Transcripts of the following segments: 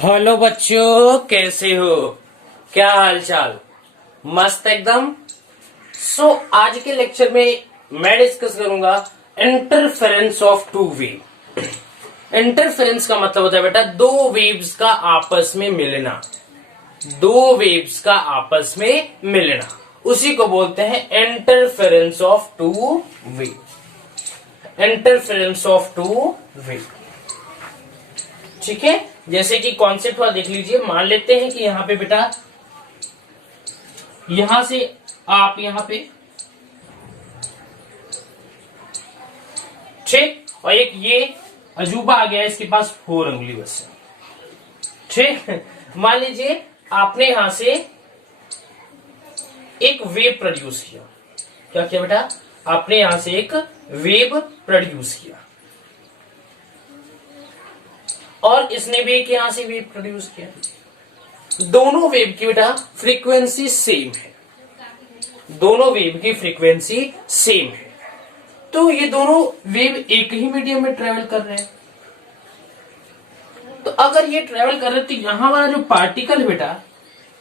Hello बच्चों, कैसे हो? क्या हाल चाल? मस्त एकदम। आज के लेक्चर में मैं डिस्कस करूंगा interference of two wave. Interference का मतलब होता है बेटा दो वेव्स का आपस में मिलना। दो वेव्स का आपस में मिलना उसी को बोलते हैं interference of two wave. Interference of two wave, ठीक है। जैसे कि कॉन्सेप्ट हुआ देख लीजिए। मान लेते हैं कि यहां पे बेटा, यहां से आप यहां पे, ठीक, और एक ये अजूबा आ गया, इसके पास 4 अंगुली बस, ठीक। मान लीजिए आपने यहां से एक वेव प्रोड्यूस किया। क्या किया बेटा? आपने यहां से एक वेव प्रोड्यूस किया और इसने भी एक यहां से वेव प्रोड्यूस किया। दोनों वेव की बेटा फ्रीक्वेंसी सेम है। दोनों वेव की फ्रीक्वेंसी सेम है, तो ये दोनों वेव एक ही मीडियम में ट्रेवल कर रहे हैं। तो अगर ये ट्रेवल कर रहे तो यहां वाला जो पार्टिकल है बेटा,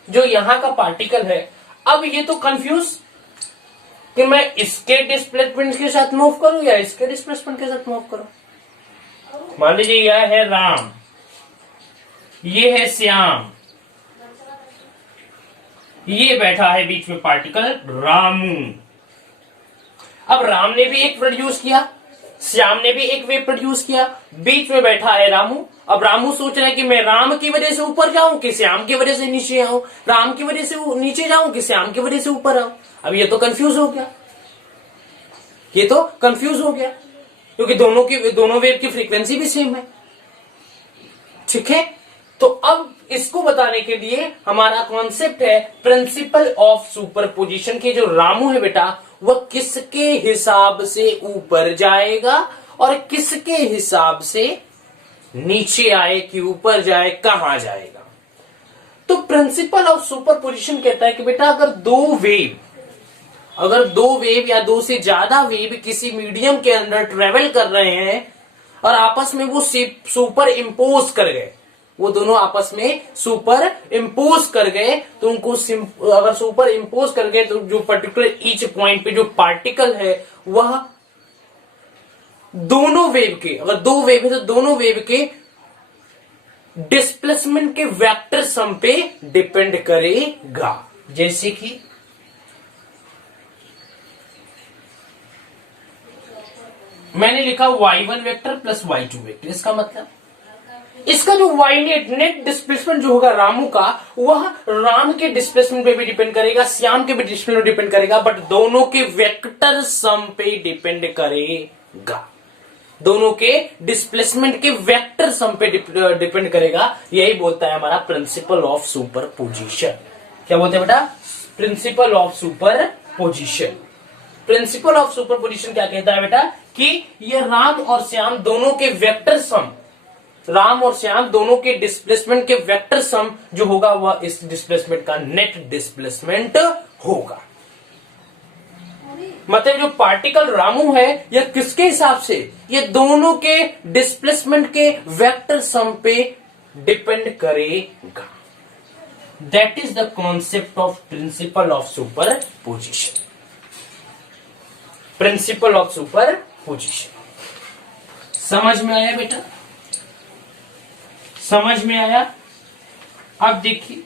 जो यहां का पार्टिकल है, अब ये तो कंफ्यूज कि मैं इसके डिस्प्लेसमेंट के साथ मूव करूं या इसके डिस्प्लेसमेंट के साथ मूव करूं। मान लीजिए यह है राम, ये है श्याम, ये बैठा है बीच में पार्टिकल रामू। अब राम ने भी एक प्रोड्यूस किया, श्याम ने भी एक वेव प्रोड्यूस किया, बीच में बैठा है रामू। अब रामू सोच रहा है कि मैं राम की वजह से ऊपर जाऊं कि श्याम की वजह से नीचे आऊं, राम की वजह से नीचे जाऊं कि श्याम की वजह से ऊपर आऊं। अब ये तो कंफ्यूज हो गया, ये तो कंफ्यूज हो गया, क्योंकि दोनों वेव की फ्रीक्वेंसी भी सेम है, ठीक है। तो अब इसको बताने के लिए हमारा कॉन्सेप्ट है प्रिंसिपल ऑफ सुपरपोजिशन की। जो रामू है बेटा, वह किसके हिसाब से ऊपर जाएगा और किसके हिसाब से नीचे आए, कि ऊपर जाए, कहां जाएगा। तो प्रिंसिपल ऑफ सुपरपोजिशन कहता है कि बेटा अगर दो वेव या दो से ज्यादा वेव किसी मीडियम के अंदर ट्रेवल कर रहे हैं और आपस में वो सुपर इम्पोज कर गए, वो दोनों आपस में सुपर इम्पोज कर गए, तो उनको अगर सुपर इम्पोज कर गए तो जो पर्टिकुलर ईच पॉइंट पे जो पार्टिकल है वह दोनों वेव के, अगर दो वेव है तो दोनों वेव के डिस्प्लेसमेंट के वेक्टर सम पे डिपेंड करेगा। जैसे कि मैंने लिखा y1 vector plus y2 vector. इसका मतलब इसका जो नेट डिस्प्लेसमेंट जो होगा रामू का, वह राम के डिस्प्लेसमेंट पे भी डिपेंड करेगा, श्याम के भी डिस्प्लेसमेंट पे डिपेंड करेगा, बट दोनों के वेक्टर सम पे डिपेंड करेगा। दोनों के डिस्प्लेसमेंट के वेक्टर सम पे डिपेंड करेगा। यही बोलता है हमारा प्रिंसिपल ऑफ सुपरपोजिशन। क्या बोलते हैं बेटा? Principle of superposition. Principle of superposition क्या कहता है बेटा कि ये राम और श्याम दोनों के वेक्टर सम, राम और श्याम दोनों के डिस्प्लेसमेंट के वेक्टर सम जो होगा वह इस डिस्प्लेसमेंट का नेट डिस्प्लेसमेंट होगा। मतलब जो पार्टिकल रामू है यह किसके हिसाब से, ये दोनों के डिस्प्लेसमेंट के वेक्टर सम पे डिपेंड करेगा। That is the concept of principle of superposition. Principle of superposition समझ में आया बेटा? समझ में आया? अब देखिए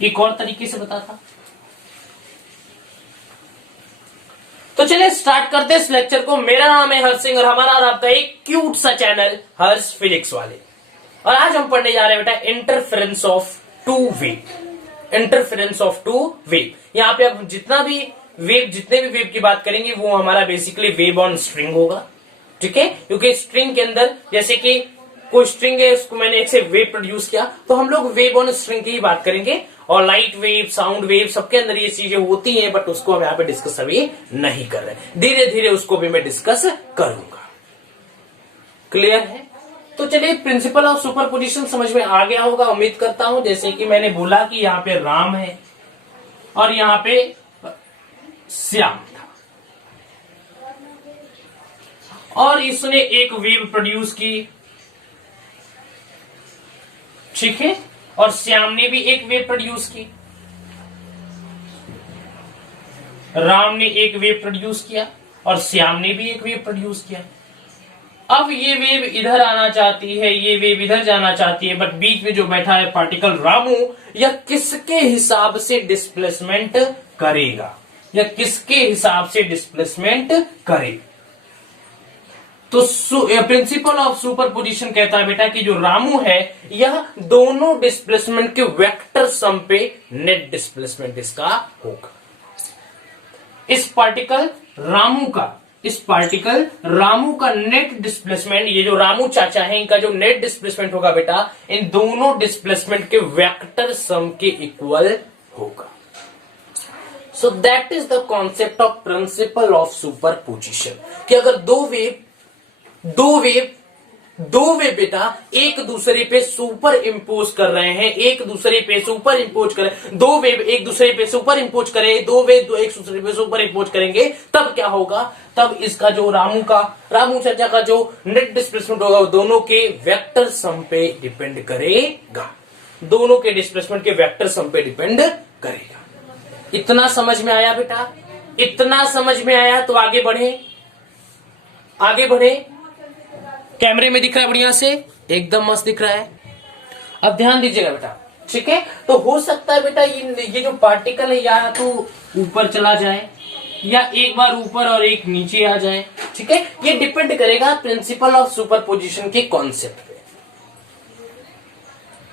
एक और तरीके से बताता। तो चलिए स्टार्ट करते हैं इस लेक्चर को। मेरा नाम है हर्ष सिंह और हमारा आपका एक क्यूट सा चैनल हर्ष फिजिक्स वाले। और आज हम पढ़ने जा रहे हैं बेटा interference of two wave. Interference of two wave. यहां पे अब जितने भी वेव की बात करेंगे वो हमारा बेसिकली वेव ऑन स्ट्रिंग होगा, ठीक है। क्योंकि स्ट्रिंग के अंदर जैसे कि कोई स्ट्रिंग है, उसको मैंने एक से वेव प्रोड्यूस किया, तो हम लोग वेव ऑन स्ट्रिंग की ही बात करेंगे। और लाइट वेव, साउंड वेव, सबके अंदर ये चीजें होती हैं, बट उसको हम यहाँ पे डिस्कस अभी नहीं कर रहे। धीरे धीरे उसको भी मैं डिस्कस करूंगा। क्लियर है? तो चलिए प्रिंसिपल ऑफ सुपरपोजिशन समझ में आ गया होगा, उम्मीद करता हूं। जैसे कि मैंने बोला कि यहाँ पे राम है और यहाँ पे श्याम था, और इसने एक वेव प्रोड्यूस की ठीक है, और श्याम ने भी एक वेव प्रोड्यूस की, राम ने एक वेव प्रोड्यूस किया और श्याम ने भी एक वेव प्रोड्यूस किया। अब ये वेव इधर आना चाहती है, ये वेव इधर जाना चाहती है, बट बीच में जो बैठा है पार्टिकल रामू, यह किसके हिसाब से डिस्प्लेसमेंट करेगा, या किसके हिसाब से डिस्प्लेसमेंट करेगा? तो प्रिंसिपल ऑफ सुपरपोजिशन कहता है बेटा कि जो रामू है यह दोनों डिस्प्लेसमेंट के वेक्टर सम पे नेट डिस्प्लेसमेंट इसका होगा। इस पार्टिकल रामू का नेट डिस्प्लेसमेंट, ये जो रामू चाचा है इनका जो नेट डिस्प्लेसमेंट होगा बेटा, इन दोनों डिस्प्लेसमेंट के वेक्टर सम के इक्वल होगा। So that is the concept of principle of superposition, कि अगर दो वेव बेटा एक दूसरे पे सुपर इंपोज कर रहे हैं, एक दूसरे पे सुपर इंपोज करें, दो वेव एक दूसरे पे सुपर इंपोज करें, दो वेव एक दूसरे पे सुपर इंपोज करेंगे, तब क्या होगा? तब इसका जो रामू चाचा का जो नेट डिस्प्लेसमेंट होगा वो दोनों के वेक्टर सम पे डिपेंड करेगा, दोनों के डिस्प्लेसमेंट के वेक्टर सम पे डिपेंड करेगा। इतना समझ में आया बेटा? इतना समझ में आया तो आगे बढ़े। कैमरे में दिख रहा है बढ़िया से, एकदम मस्त दिख रहा है। अब ध्यान दीजिएगा बेटा, ठीक है? तो हो सकता है बेटा ये जो पार्टिकल है या तो ऊपर चला जाए या एक बार ऊपर और एक नीचे आ जाए, ठीक है? ये डिपेंड करेगा प्रिंसिपल ऑफ सुपरपोजिशन के कॉन्सेप्ट पे,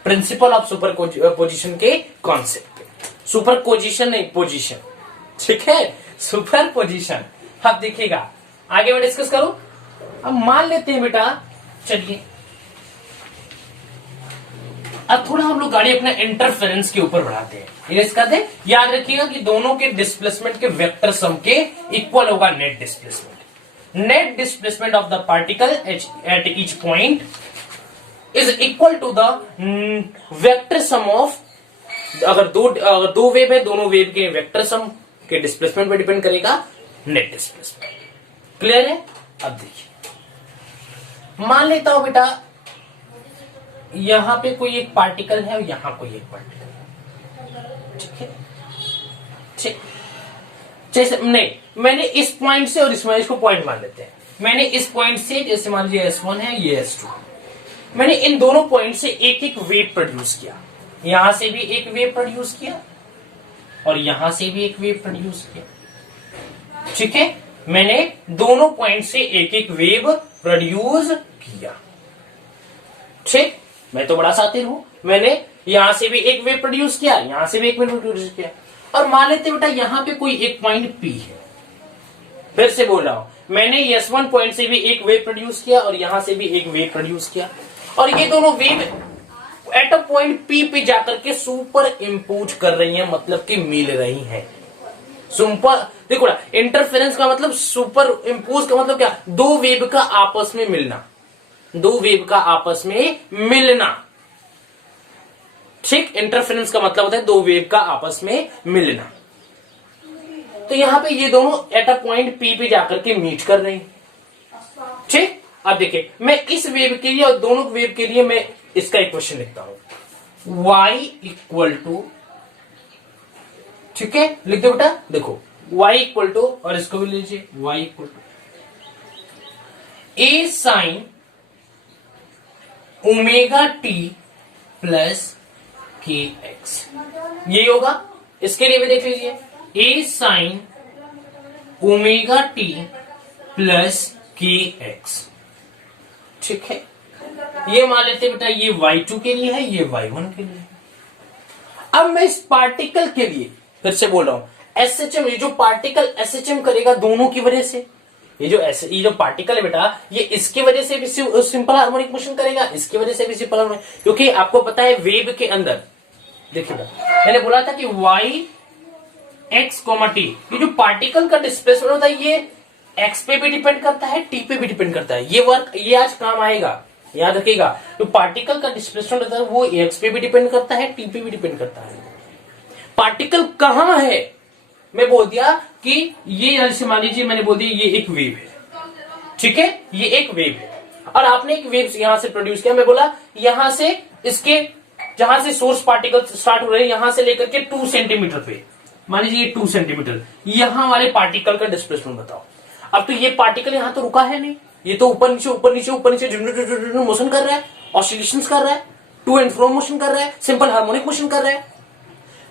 प्रिंसिपल ऑफ सुपरपोजिशन के कॉन्सेप्ट पे। सुपरपोजिशन नहीं, पोजिशन, ठीक है? सुपरपोजिशन। अब देखिएगा आगे मैं डिस्कस करूं। अब मान लेते हैं बेटा, चलिए अब थोड़ा हम लोग गाड़ी अपना इंटरफेरेंस के ऊपर बढ़ाते हैं, इरेज करते हैं। याद रखिएगा कि दोनों के डिस्प्लेसमेंट के वेक्टर सम के इक्वल होगा net displacement. Net displacement of the particle at each point is equal to the vector sum of, अगर दो वेव है, दोनों वेव के वेक्टर सम के डिस्प्लेसमेंट पे डिपेंड करेगा नेट डिस्प्लेसमेंट। क्लियर है? अब देखिए, मान लेता हूं बेटा यहां पे कोई एक पार्टिकल है और यहां कोई एक पार्टिकल है, ठीक है? ठीक, जैसे नहीं, मैंने इस पॉइंट से और इसको पॉइंट मान लेते हैं। मैंने इस पॉइंट से, जैसे मान लीजिए S1 है, ये S2, मैंने इन दोनों पॉइंट से एक एक वेव प्रोड्यूस किया। यहां से भी एक वेव प्रोड्यूस किया और यहां से भी एक वेव प्रोड्यूस किया, ठीक है? मैंने दोनों पॉइंट से एक एक वेव प्रोड्यूस किया, ठीक? मैं तो बड़ा शातिर हूं, मैंने यहां से भी एक वेव प्रोड्यूस किया, यहां से भी एक वेव प्रोड्यूस किया। और मान लेते बेटा यहां पे कोई एक पॉइंट P है, फिर से बोल रहा हूं, मैंने S1 पॉइंट से भी एक वेव प्रोड्यूस किया और यहां से भी एक वेव प्रोड्यूस किया, और ये दोनों wave at a point P पे जाकर के सुपर इंपोज कर रही हैं, मतलब कि मिल रही हैं। सुपर देखो ना, इंटरफेरेंस का मतलब, सुपर इंपोज का मतलब क्या? दो वेव का आपस में मिलना, दो वेव का आपस में मिलना, ठीक? इंटरफेरेंस का मतलब होता है दो वेव का आपस में मिलना। तो यहां पे ये दोनों एट अ पॉइंट P पे जाकर के मीट कर रही हैं, ठीक? अब देखिए, मैं इस वेव के लिए और दोनों वेव के लिए मैं इसका इक्वेशन लिखता हूं, y इक्वल टू, ठीक है? लिख दो बेटा, देखो y इक्वल टू, और इसको भी लीजिए, y equal to a sine omega T plus k x, ये होगा। इसके लिए भी देख लीजिए, a sine omega T plus k x, ठीक है? ये मान लेते बेटा ये y2 के लिए है, ये y1 के लिए है। अब मैं इस पार्टिकल के लिए फिर से बोल रहा हूं, SHM, ये जो पार्टिकल SHM करेगा दोनों की वजह से, ये जो पार्टिकल है बेटा, ये इसकी वजह से भी सिंपल हार्मोनिक मोशन करेगा, इसकी वजह से भी सिंपल हार्मोनिक, क्योंकि आपको पता है वेव के अंदर, देखिए मैंने बोला था कि y x, t, ये जो पार्टिकल का डिस्प्लेसमेंट होता है ये x पे भी डिपेंड करता है, t पे भी डिपेंड करता है। ये आज काम आएगा, याद रखिएगा। जो पार्टिकल का डिस्प्लेसमेंट होता है वो x पे भी डिपेंड करता है, t पे भी डिपेंड करता है। पार्टिकल कहां है? मैं बोल दिया कि ये, जैसे मान लीजिए मैंने बोल दिया ये एक वेव है, ठीक है? ये एक वेव है और आपने एक वेव यहां से प्रोड्यूस किया। मैं बोला यहां से इसके जहां से सोर्स पार्टिकल स्टार्ट हो रहे हैं, यहां से लेकर के 2 सेंटीमीटर पे, मान लीजिए 2 सेंटीमीटर, यहां वाले पार्टिकल का डिस्प्लेसमेंट बताओ। अब तो ये पार्टिकल यहां तो रुका है नहीं, ये तो ऊपर नीचे ऊपर नीचे ऊपर नीचे मोशन कर रहा है, ऑसिलेशंस कर रहा है, टू एंड फ्रो मोशन कर रहा है, सिंपल हार्मोनिक मोशन कर रहा है।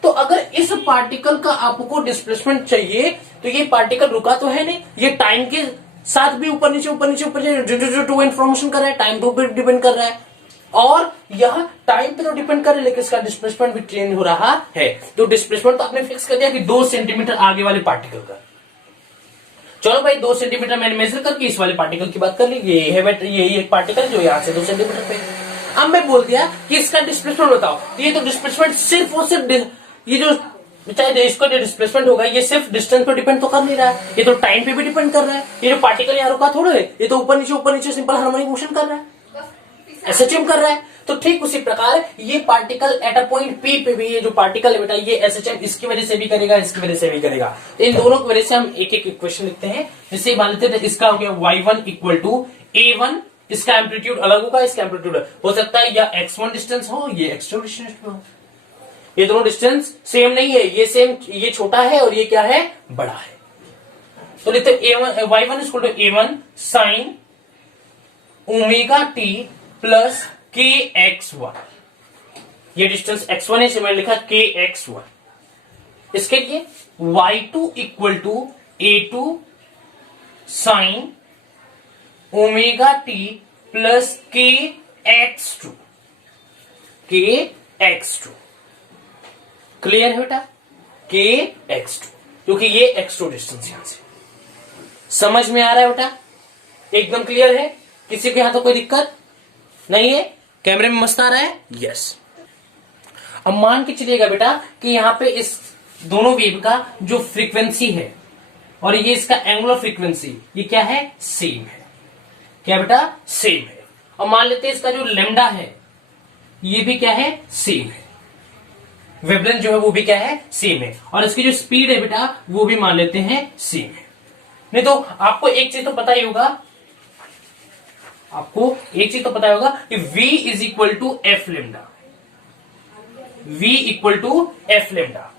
तो अगर इस पार्टिकल का आपको डिस्प्लेसमेंट चाहिए तो ये पार्टिकल रुका तो है नहीं, ये टाइम के साथ भी ऊपर नीचे ऊपर नीचे ऊपर नीचे टू एंड फ्रो मोशन कर रहा है, टाइम पे भी डिपेंड कर रहा है, और यह टाइम पे तो डिपेंड कर रहा है लेकिन इसका डिस्प्लेसमेंट भी चेंज हो रहा है। तो डिस्प्लेसमेंट तो आपने फिक्स कर दिया कि 2 सेंटीमीटर आगे वाले पार्टिकल का। चलो भाई 2 सेंटीमीटर मैंने मेजर करके इस वाले पार्टिकल की बात कर ली, ये है यही एक पार्टिकल जो यहाँ से 2 सेंटीमीटर पे। अब मैं बोल दिया कि इसका डिस्प्लेसमेंट बताओ, तो ये तो डिस्प्लेसमेंट सिर्फ और सिर्फ ये जो चाहे इसका जो डिस्प्लेसमेंट होगा ये सिर्फ डिस्टेंस पे डिपेंड तो कर नहीं रहा है, ये तो टाइम पे भी डिपेंड कर रहा है। ये जो पार्टिकल यहाँ रुका थोड़ा है, ये तो ऊपर नीचे सिंपल हार्मोनिक मोशन कर रहा है, एसएचएम कर रहा है। तो ठीक उसी प्रकार ये particle at a point P पे भी, ये जो पार्टिकल है बेटा ये एसएचएम इसकी वजह से भी करेगा, इसकी वजह से भी करेगा। तो इन दोनों की वजह से हम एक एक इक्वेशन लिखते हैं। जैसे मान लेते थे इसका हो गया y1 इक्वल टू a1, इसका एम्पलीट्यूड अलग होगा, इसका एम्पलीट्यूड हो सकता है या x1 डिस्टेंस हो, ये x2 डिस्टेंस हो, ये दोनों डिस्टेंस सेम नहीं है, ये सेम, ये छोटा है और ये क्या है, बड़ा है। तो लिखते y1 equal to a1 sine omega T plus k x1, ये डिस्टेंस x1 है, मैंने लिखा के x1। इसके लिए y2 equal to a2 sine omega T plus k x2, के x2 क्लियर है बेटा, के x2, क्योंकि ये x2 डिस्टेंस यहां से समझ में आ रहा है बेटा, एकदम क्लियर है, किसी के यहां तो कोई दिक्कत नहीं है, कैमरे में मस्त आ रहा है, यस। अब मान के चलिएगा बेटा कि यहां पे इस दोनों वेव का जो फ्रीक्वेंसी है और ये इसका एंगुलर फ्रीक्वेंसी ये क्या है, सेम है, क्या बेटा, सेम है। और मान लेते हैं इसका जो लेमडा है ये भी क्या है, सेम है, वेवलेंथ जो है वो भी क्या है, सेम है, और इसकी जो स्पीड है बेटा वो भी मान लेते हैं सेम है। नहीं तो आपको एक चीज तो पता ही होगा, आपको एक चीज तो पता होगा कि v is equal to f lambda, v equal to f lambda,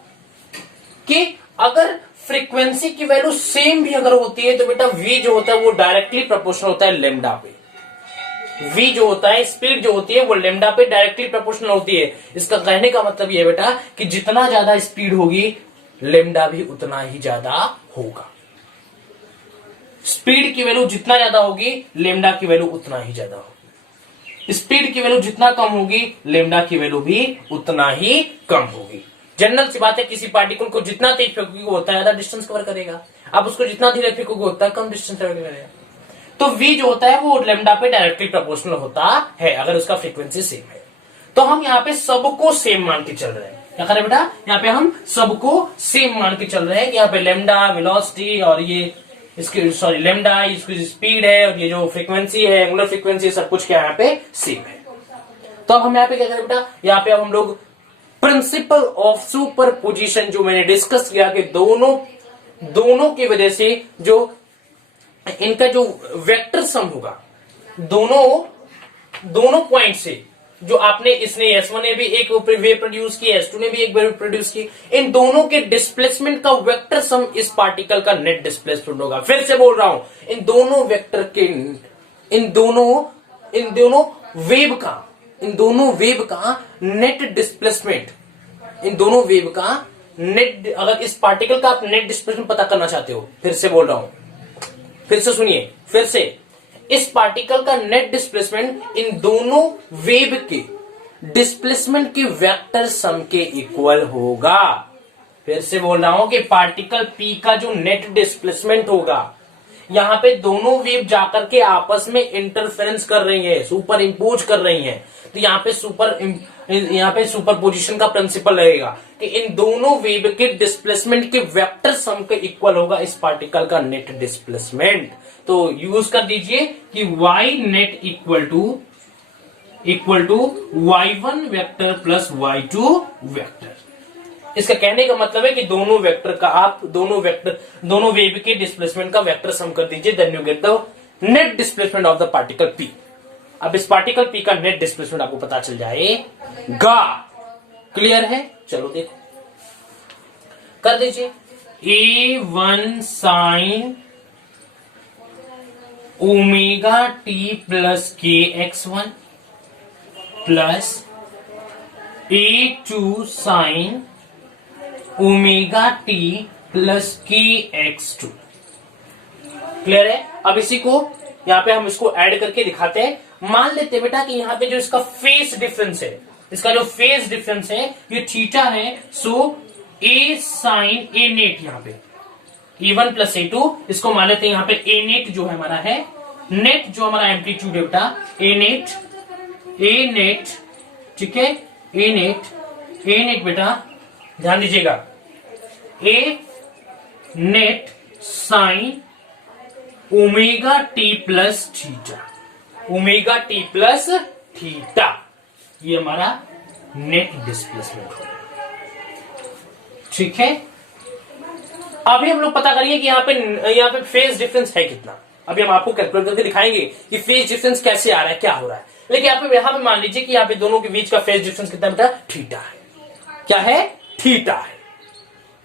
कि अगर फ्रीक्वेंसी की वैल्यू सेम भी अगर होती है तो बेटा v जो होता है वो डायरेक्टली प्रोपोर्शनल होता है लेमडा पे, v जो होता है, स्पीड जो होती है वो लेमडा पे डायरेक्टली प्रोपोर्शनल होती है। इसका कहने का मतलब ये बेटा कि जितना ज्यादा स्पीड होगी लेमडा भी उतना ही ज्यादा होगा, स्पीड की वैल्यू जितना ज्यादा होगी लेमडा की वैल्यू उतना ही ज्यादा होगी, स्पीड की वैल्यू जितना कम होगी लेमडा की वैल्यू भी उतना ही कम होगी। जनरल सी बात है, किसी पार्टिकल को जितना तेज फेंकोगे वो उतना ज्यादा डिस्टेंस कवर करेगा, आप उसको जितना धीरे फेंकोगे उतना कम डिस्टेंस कवर करेगा। तो v जो होता है वो लेमडा पे डायरेक्टली प्रोपोर्शनल होता है अगर उसका फ्रीक्वेंसी सेम है। तो हम यहाँ पे सबको सेम मान के चल रहे हैं, क्या करें बेटा, यहाँ पे हम सबको सेम मान के चल रहे हैं कि यहाँ पे लेमडा वेलोसिटी और ये इसकी सॉरी लेमडा इसकी स्पीड है और ये जो फ्रीक्वेंसी है एंगुलर फ्रीक्वेंसी सब कुछ क्या यहाँ पे सेम है। तो अब हम यहाँ पे क्या करें बेटा, यहाँ पे अब हम लोग प्रिंसिपल ऑफ सुपरपोजिशन जो मैंने डिस्कस किया कि दोनों की वजह से जो इनका जो वेक्टर सम होगा दोनों पॉइंट से, जो आपने इसने S1 ने भी एक वेव प्रोड्यूस की, S2 ने भी एक वेव प्रोड्यूस की, इन दोनों के डिस्प्लेसमेंट का वेक्टर सम इस पार्टिकल का नेट डिस्प्लेसमेंट होगा। फिर से बोल रहा हूं, इन दोनों वेक्टर के इन दोनों वेव का नेट डिस्प्लेसमेंट, इन दोनों वेव का नेट, अगर इस पार्टिकल का आप नेट डिस्प्लेसमेंट पता करना चाहते हो, फिर से बोल रहा हूं, फिर से सुनिए, फिर से, इस पार्टिकल का नेट डिस्प्लेसमेंट इन दोनों वेव के डिस्प्लेसमेंट के वेक्टर सम के इक्वल होगा। फिर से बोल रहा हूं कि पार्टिकल P का जो नेट डिस्प्लेसमेंट होगा, यहां पे दोनों वेव जाकर के आपस में इंटरफेरेंस कर रही है, सुपर इम्पोज कर रही है, तो यहाँ पे सुपरपोजिशन का प्रिंसिपल लगेगा कि इन दोनों वेव के डिस्प्लेसमेंट के वेक्टर सम के इक्वल होगा इस पार्टिकल का नेट डिस्प्लेसमेंट। तो यूज कर दीजिए कि y net equal to y1 vector plus y2 vector. इसका कहने का मतलब है कि दोनों वेक्टर का आप दोनों वेव के डिस्प्लेसमेंट का वेक्टर सम कर दीजिए, then you get the net displacement of the particle P। अब इस पार्टिकल P का नेट डिस्प्लेसमेंट आपको पता चल जाएगा। क्लियर है? चलो देखो, कर दीजिए। A1 sine omega T plus k x1 plus A2 sine omega T plus k x2। Clear है? अब इसी को यहां पे हम इसको ऐड करके दिखाते हैं। मान लेते बेटा कि यहां पे जो इसका फेस डिफरेंस है, इसका जो फेस डिफरेंस है ये थीटा है, सो A साइन A नेट यहां पे A1 प्लस A2, इसको मान लेते हैं यहां पे A नेट जो है हमारा है, नेट जो हमारा एम्पलीट्यूड है बेटा A नेट, ठीक है, A नेट बेटा ध्यान दीजिएगा, A net sine omega T plus theta, omega T plus theta, ये हमारा नेट डिस्प्लेसमेंट होगा। ठीक है, अभी हम लोग पता करिए कि यहाँ पे फेज डिफरेंस है कितना। अभी हम आपको कैलकुलेट करके दिखाएंगे कि फेज डिफरेंस कैसे आ रहा है, क्या हो रहा है। लेकिन यहाँ पे मान लीजिए कि यहाँ पे दोनों के बीच का फेज डिफरेंस कितना बेटा? थीटा है। क्या है? थीटा है।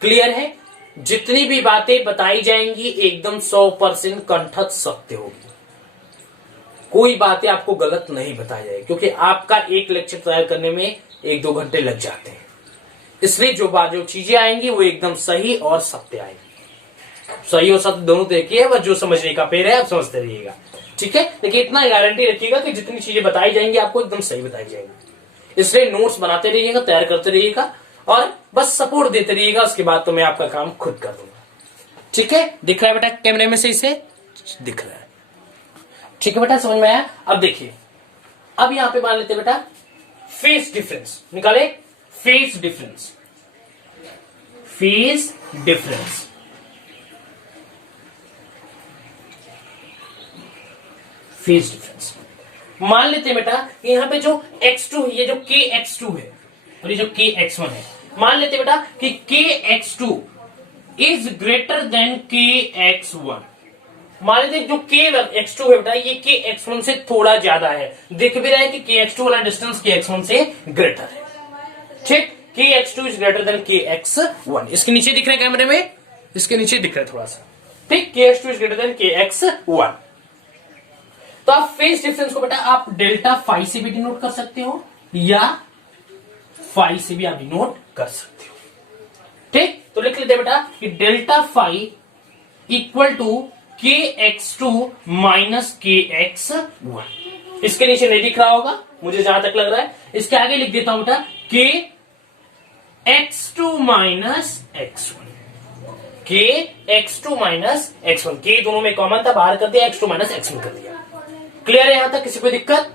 क्लियर है? जितनी भी बातें बताई जाएंगी एकदम 100% कंठस्थ सत्य होगी, कोई बातें आपको गलत नहीं बताई जाएगी, क्योंकि आपका एक लेक्चर तैयार करने में 1-2 घंटे लग जाते हैं। इसलिए जो चीजें आएंगी वो एकदम सही और सत्य आएंगी। सही और सत्य दोनों तरह की है, बस जो समझने का पेड़ है आप समझते रहिएगा। ठीक है, लेकिन इतना गारंटी रखिएगा कि जितनी चीजें बताई जाएंगी आपको एकदम सही बताई जाएंगी। इसलिए नोट्स बनाते रहिएगा, तैयार करते रहिएगा और बस सपोर्ट देते रहिएगा। उसके बाद तो मैं आपका काम खुद कर दूंगा। ठीक है, दिख रहा है बेटा कैमरे में सही से? दिख रहा है। ठीक है बेटा, समझ में आया? अब देखिए, अब यहां पे मान लेते बेटा फेज डिफरेंस निकाले। Phase difference, phase difference, phase difference मान लेते हैं बेटा कि यहां पे जो x2 ये जो kx2 है और ये जो kx1 है, मान लेते हैं बेटा कि kx2 is greater than kx1। मान लेते जो kx2 है बेटा ये kx1 से थोड़ा ज्यादा है। देख भी रहा है कि kx2 वाला डिस्टेंस kx1 से ग्रेटर है। ठीक, kx2 is greater than kx1। इसके नीचे दिख रहा है कैमरे में, इसके नीचे दिख रहा है थोड़ा सा। ठीक, kx2 is greater than kx1। तो आप फेज डिफरेंस को बेटा आप डेल्टा फाई से भी डिनोट कर सकते हो या फाई से भी आप डिनोट कर सकते हो। ठीक, तो लिख लेते बेटा कि delta phi equal to kx2 minus kx1। इसके नीचे नहीं दिख रहा होगा मुझे जहां तक लग रहा है। इसके आगे लिख देता हूं बेटा kx2 minus x1, kx2 minus x1। k दोनों में कॉमन था, बाहर कर दिया, x2 माइनस x1 कर दिया। क्लियर है यहां तक? किसी को दिक्कत?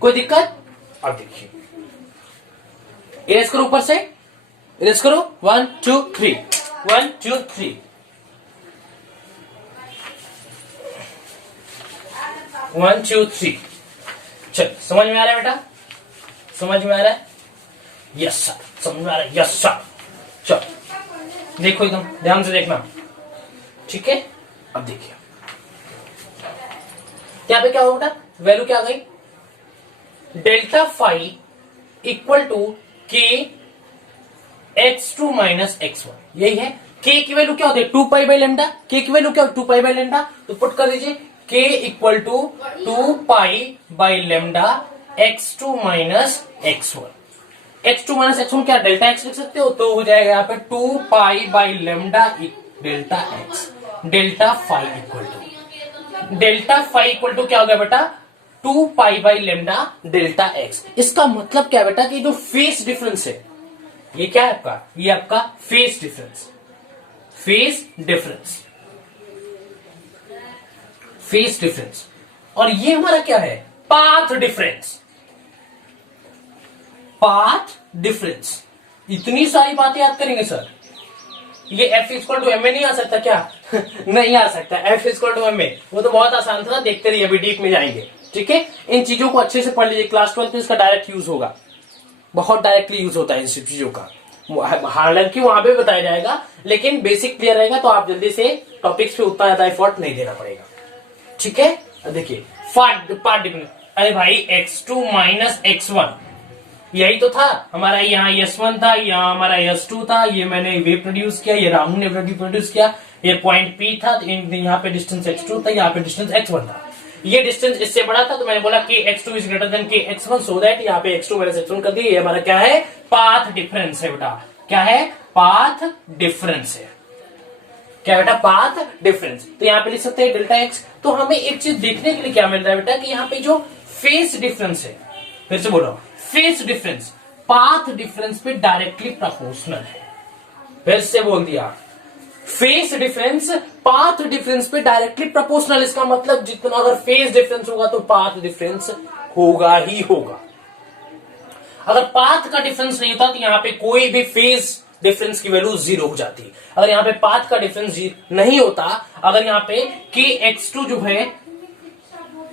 कोई दिक्कत? अब देखिए, इरेज करो ऊपर से, इरेज करो। 1 2 3, 1 2 3, 1 2 3। चल, समझ में आ रहा है बेटा? समझ में आ रहा है? यस सर, समझ में आ रहा है? Yes sir. चल देखो, एकदम ध्यान से देखना। ठीक है, अब देखिए यहां पे क्या होगा बेटा, वैल्यू क्या आ गई? डेल्टा फाई इक्वल टू के x2 माइनस x1। यही है। k की वैल्यू क्या होती है? 2 पाई बाई लेमडा। k की वैल्यू क्या होती है? 2 पाई बाई लेमडा। तो पुट कर दीजिए k equal to 2 pi by lambda x2 minus x1। x2 minus x1 क्या डेल्टा x लिख सकते हो? तो हो जाएगा यहाँ पे 2 pi by lambda delta x। Delta phi equal to क्या हो गया बेटा? 2 pi by lambda delta x। इसका मतलब क्या बेटा कि जो फेज डिफरेंस है ये क्या है आपका? ये आपका phase difference, phase difference, phase difference. और ये हमारा क्या है? Path difference, path difference. इतनी सारी बातें याद करेंगे सर। ये F equal to m a नहीं आ सकता क्या? नहीं आ सकता। F equal to m a वो तो बहुत आसान था, देखते रहिए, अभी डीप में जाएंगे। ठीक है, इन चीजों को अच्छे से पढ़ लीजिए। क्लास 12 में इसका डायरेक्ट यूज होगा, बहुत डायरेक्टली यूज होता है इन सब चीजों का। हालांकि वहां पे बताया जाएगा, लेकिन बेसिक क्लियर रहेगा तो आप जल्दी से टॉपिक्स पे उतना ज्यादा एफर्ट नहीं देना पड़ेगा। ठीक है, देखिए पार्ट डिफरेंस। अरे भाई x2 माइनस x1, यही तो था हमारा। यहाँ S1 था, यहाँ हमारा S2 था, ये मैंने वे प्रोड्यूस किया, ये रामू ने प्रोड्यूस किया, ये पॉइंट P था, यहाँ पे डिस्टेंस x2 था, यहाँ पे डिस्टेंस x1 था। ये डिस्टेंस इससे बड़ा था तो मैंने बोला कि x2 is greater than x1, so that यहाँ पे x2 माइनस x1 कर दिया। ये हमारा क्या है, पाथ डिफरेंस है बेटा। क्या है, पाथ डिफरेंस है। क्या बेटा, पाथ डिफरेंस। तो यहाँ पे लिख सकते हैं डेल्टा एक्स। तो हमें एक चीज देखने के लिए क्या मिल रहा है बेटा कि यहाँ पे जो फेस डिफरेंस है, फिर से बोल रहा हूं, फेस डिफरेंस पाथ डिफरेंस पे डायरेक्टली प्रोपोर्शनल है। फिर से बोल दिया, फेस डिफरेंस पाथ डिफरेंस पे डायरेक्टली प्रोपोर्शनल। इसका मतलब जितना अगर फेस डिफरेंस होगा तो पाथ डिफरेंस होगा ही होगा। अगर पाथ का डिफरेंस नहीं होता तो यहाँ पे कोई भी फेस डिफरेंस की वैल्यू 0 हो जाती। अगर यहाँ पे पाथ का डिफरेंस नहीं होता, अगर यहाँ पे kx2 जो है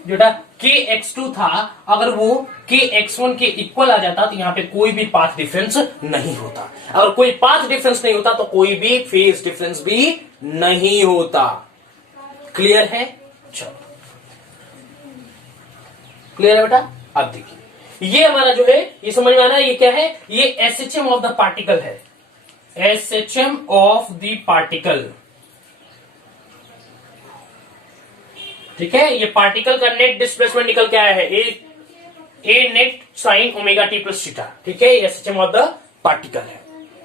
बेटा kx2 था, अगर वो kx1 के इक्वल आ जाता तो यहाँ पे कोई भी पाथ डिफरेंस नहीं होता। अगर कोई पाथ डिफरेंस नहीं होता तो कोई भी फेज डिफरेंस भी नहीं होता। क्लियर है? चलो क्लियर है बेटा। अब देखिए ये हमारा जो है, ये समझ में आना है, ये क्या है, ये SHM ऑफ द पार्टिकल है। SHM ऑफ द पार्टिकल, ठीक है। ये पार्टिकल का नेट डिस्प्लेसमेंट निकल के आया है, A net sine omega T plus theta, ठीक है। SHM ऑफ द पार्टिकल है,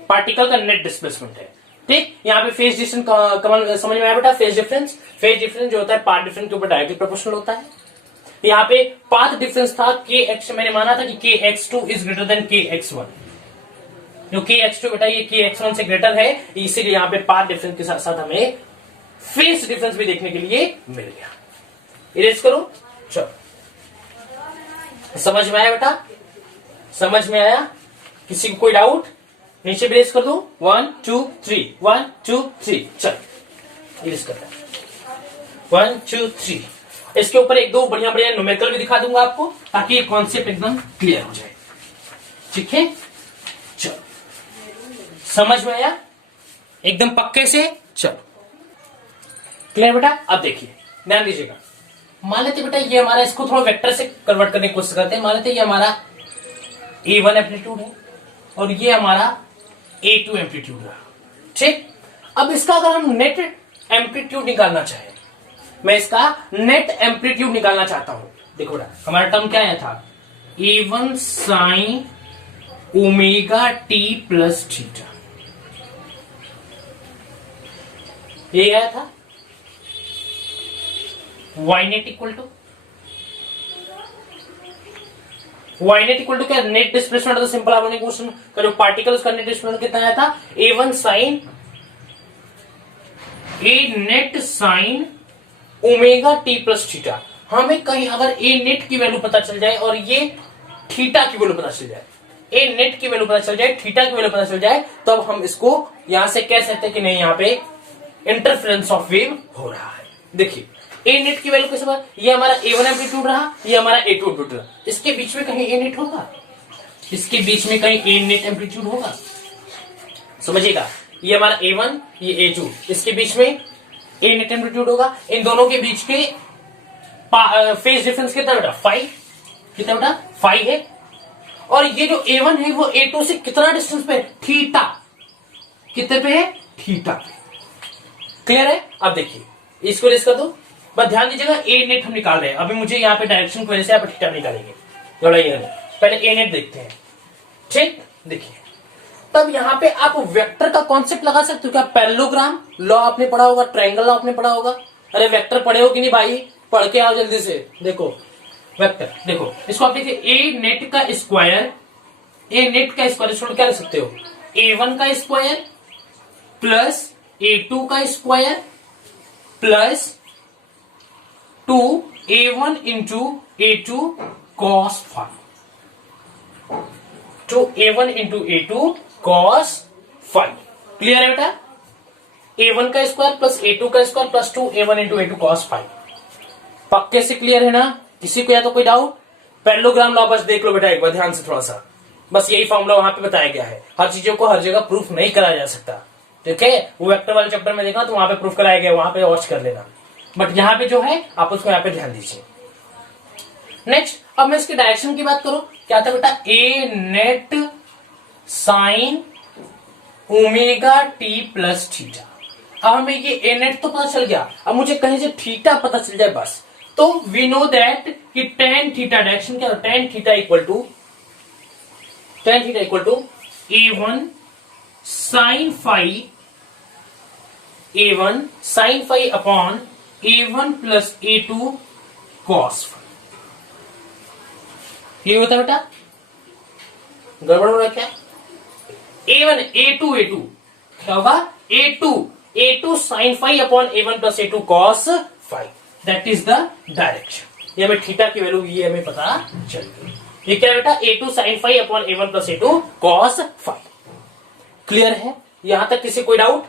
पार्टिकल का नेट डिस्प्लेसमेंट है, ठीक। यहाँ पे फेज डिफरेंस समझ में आया बेटा। फेज डिफरेंस जो होता है पाथ डिफरेंस के ऊपर डायरेक्टली प्रोपोर्शनल होता है। यहाँ पे पाथ डिफरेंस था kx, मैंने माना था कि kx2 is greater than kx1, जो kx2 बेटा ये kx1 से ग्रेटर है, इसीलिए यहाँ पे पाथ डिफरेंस के साथ साथ हमें फेस डिफरेंस भी देखने के लिए मिल गया। इरेज करो, चलो समझ में आया बेटा, समझ में आया? किसी को कोई डाउट? नीचे इरेज कर दो, 1 2 3, 1 2 3, चल इरेज करते हैं 1 2 3। इसके ऊपर एक दो बढ़िया बढ़िया न्यूमेरिकल भी दिखा दूंगा आपको, ताकि ये कॉन्सेप्ट एकदम क्लियर हो जाए, ठीक है। चलो समझ में आया एकदम पक्के से? चलो क्लियर बेटा। अब देखिए ध्यान दीजिएगा, मान लेते बेटा ये हमारा, इसको थोड़ा वेक्टर से कन्वर्ट करने की कोशिश करते हैं। मान लेते ये हमारा A1 एम्पलीट्यूड है और ये हमारा A2 एम्पलीट्यूड है, ठीक। अब इसका अगर हम नेट एम्पलीट्यूड निकालना चाहें, मैं इसका नेट एम्पलीट्यूड निकालना चाहता हूं। देखो बेटा हमारा टर्म क्या आया था, A1 sine omega T plus theta, ये आया था। y नेट इक्वल टू क्या, नेट डिस्प्लेसमेंट तो सिंपल आपने क्वेश्चन का जो पार्टिकल्स का नेट डिस्प्लेसमेंट कितना आया था, A1 sine A net sine omega T plus theta. हमें कहीं अगर A नेट की वैल्यू पता चल जाए और ये थीटा की वैल्यू पता चल जाए, A नेट की वैल्यू पता चल जाए, थीटा की वैल्यू पता चल जाए, तब हम इसको यहां से कह सकते हैं कि नहीं यहाँ पे इंटरफेरेंस ऑफ वेव हो रहा है। देखिए A नेट की वैल्यू कैसे, ये हमारा A1 एम्पलीट्यूड रहा, ये हमारा A2 एम्पलीट्यूड रहा, इसके बीच में कहीं A नेट होगा, इसके बीच में कहीं A नेट एम्पलीट्यूड होगा, समझिएगा। ये हमारा A1, ये A2, इसके बीच में A नेट एम्पलीट्यूड होगा। इन दोनों के बीच के फेज डिफरेंस कितना बेटा, 5, कितना बेटा 5 है। और ये जो A1 है वो A2 से कितना डिस्टेंस पे, थीटा, कितने पे है, थीटा। क्लियर है? अब देखिए इसको रेस कर दो, बस ध्यान दीजिएगा A नेट हम निकाल रहे हैं। अभी मुझे यहाँ पे डायरेक्शन की वजह से आप थीटा निकालेंगे, थोड़ा ये पहले A नेट देखते हैं, ठीक। देखिए तब यहाँ पे आप वेक्टर का कॉन्सेप्ट लगा सकते हो क्या, पैरेललोग्राम लॉ आपने पढ़ा होगा, ट्रायंगल लॉ आपने पढ़ा होगा। अरे वेक्टर पढ़े हो कि नहीं भाई, पढ़ के आओ जल्दी से। देखो वेक्टर, देखो इसको आप देखिए A नेट का स्क्वायर, A नेट का स्क्वायर क्या लिख सकते हो, A1 का स्क्वायर प्लस A2 का square plus 2A1 into A2 cos phi, 2A1 into A2 cos phi। Clear है बेटा? A1 का स्क्वायर प्लस A2 का square plus 2A1 into A2 cos phi। पक्के से क्लियर है ना? किसी को या तो कोई डाउट? पैरेललोग्राम लॉ बस देख लो बेटा एक बार ध्यान से थोड़ा सा, बस यही फॉर्मूला वहां पे बताया गया है। हर चीजों को हर जगह प्रूफ नहीं कराया जा सकता, ठीक है। वो वेक्टर वाले चैप्टर में देखना तो वहां पे प्रूफ कराया गया, वहां पे वॉच कर लेना, बट यहाँ पे जो है आप उसको यहाँ पे ध्यान दीजिए। नेक्स्ट अब मैं इसके डायरेक्शन की बात करूं, क्या था बेटा, A net sine omega T plus theta. अब हमें ये ए नेट तो पता चल गया, अब मुझे कहीं से थीटा पता चल जाए बस। तो वी नो दैट कि टेन थीटा डायरेक्शन क्या, tan theta equal to A1 sine phi, A1 sine phi upon A1 plus A2 cos phi. ये होता है बेटा, गड़बड़ हो रहा है क्या? A1 A2 क्या होगा, A2 sine phi upon A1 plus A2 cos phi, that is the direction. ये हमें थीटा की वैल्यू ये हमें पता चल गई। ये क्या है बेटा, A2 sine phi upon A1 plus A2 cos phi. Clear है? यहां तक किसी कोई डाउट?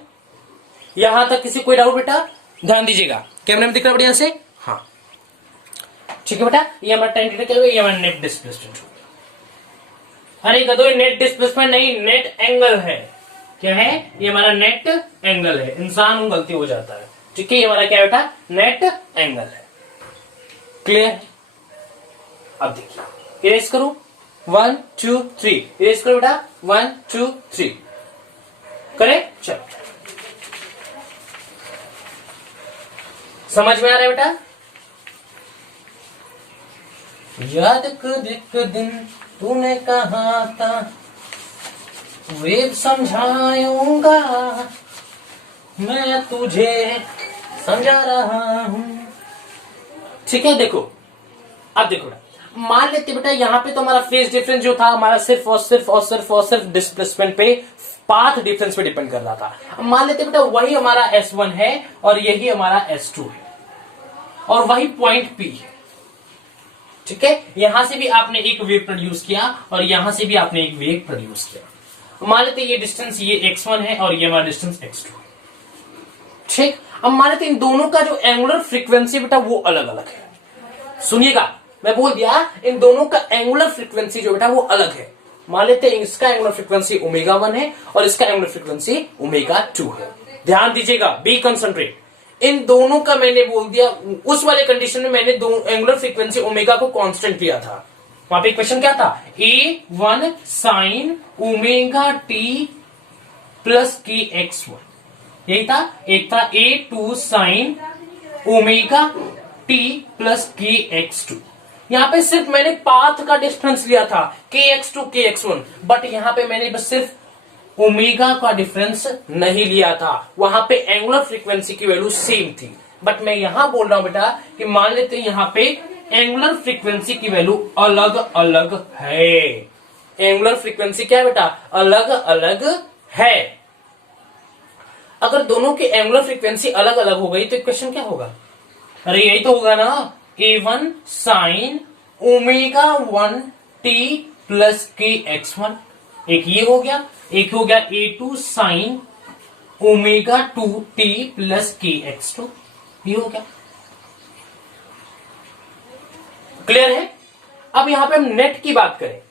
यहां तक किसी कोई डाउट बेटा? ध्यान दीजिएगा, कैमरे में दिख रहा है बढ़िया से? हाँ ठीक है बेटा। ये हमारा टेन थीटा क्या होगा, ये हमारा नेट डिस्प्लेसमेंट हो गया। अरे गधो, नेट डिस्प्लेसमेंट नहीं, नेट एंगल है। क्या है? ये हमारा नेट एंगल है। इंसान गलती हो जाता है, ठीक है। ये हमारा क्या बेटा, नेट एंगल है। क्लियर है? अब देखिए, इरेज करो, 1 2 3, इरेज करो बेटा, 1 2 3 करे। चलो, समझ में आ रहा है बेटा? याद कर एक दिन तूने कहा था वे समझाऊंगा, मैं तुझे समझा रहा हूं। ठीक है, देखो अब देखो बेटा, मान लेते बेटा यहां पे तो हमारा फेज डिफरेंस जो था हमारा सिर्फ और सिर्फ डिस्प्लेसमेंट पे, पाथ डिफरेंस पे डिपेंड कर रहा था। अब मान लेते बेटा वही हमारा S1 है और यही हमारा S2 है और वही पॉइंट P है। ठीक है, यहां से भी आपने एक वेव प्रोड्यूस किया और यहां से भी आपने एक वेव प्रोड्यूस किया। मान लेते ये डिस्टेंस ये x1 है और ये हमारा डिस्टेंस x2 है। ठीक, अब मान लेते इन दोनों का जो एंगुलर फ्रीक्वेंसी बेटा वो अलग अलग है। सुनिएगा, मैं बोल दिया इन दोनों का एंगुलर फ्रीक्वेंसी जो बेटा वो अलग है। मान लेते हैं इसका एंगुलर फ्रीक्वेंसी ω1 है और इसका एंगुलर फ्रीक्वेंसी ω2 है। ध्यान दीजिएगा, बी कंसंट्रेट। इन दोनों का मैंने बोल दिया, उस वाले कंडीशन में मैंने दो एंगुलर फ्रीक्वेंसी ओमेगा को कांस्टेंट लिया था। वहां पे क्वेश्चन क्या था, A1 sine omega T plus KX1, यही था। एक था A2 sine omega T plus KX2। यहां पे सिर्फ मैंने पाथ का डिफरेंस लिया था KX2 KX1, बट यहां पे मैंने बस सिर्फ ओमेगा का डिफरेंस नहीं लिया था। वहां पे एंगुलर फ्रीक्वेंसी की वैल्यू सेम थी, बट मैं यहां बोल रहा हूं बेटा कि मान लेते हैं यहां पे एंगुलर फ्रीक्वेंसी की वैल्यू अलग अलग है। एंगुलर फ्रीक्वेंसी क्या है बेटा, अलग अलग है। अगर दोनों की एंगुलर फ्रीक्वेंसी अलग अलग हो गई तो क्वेश्चन क्या होगा, अरे यही तो होगा ना, A1 sine omega 1 T plus KX1। एक ये हो गया, एक हो गया A2 sine omega 2 T plus KX2, ये हो गया। क्लियर है? अब यहां पे हम नेट की बात करें,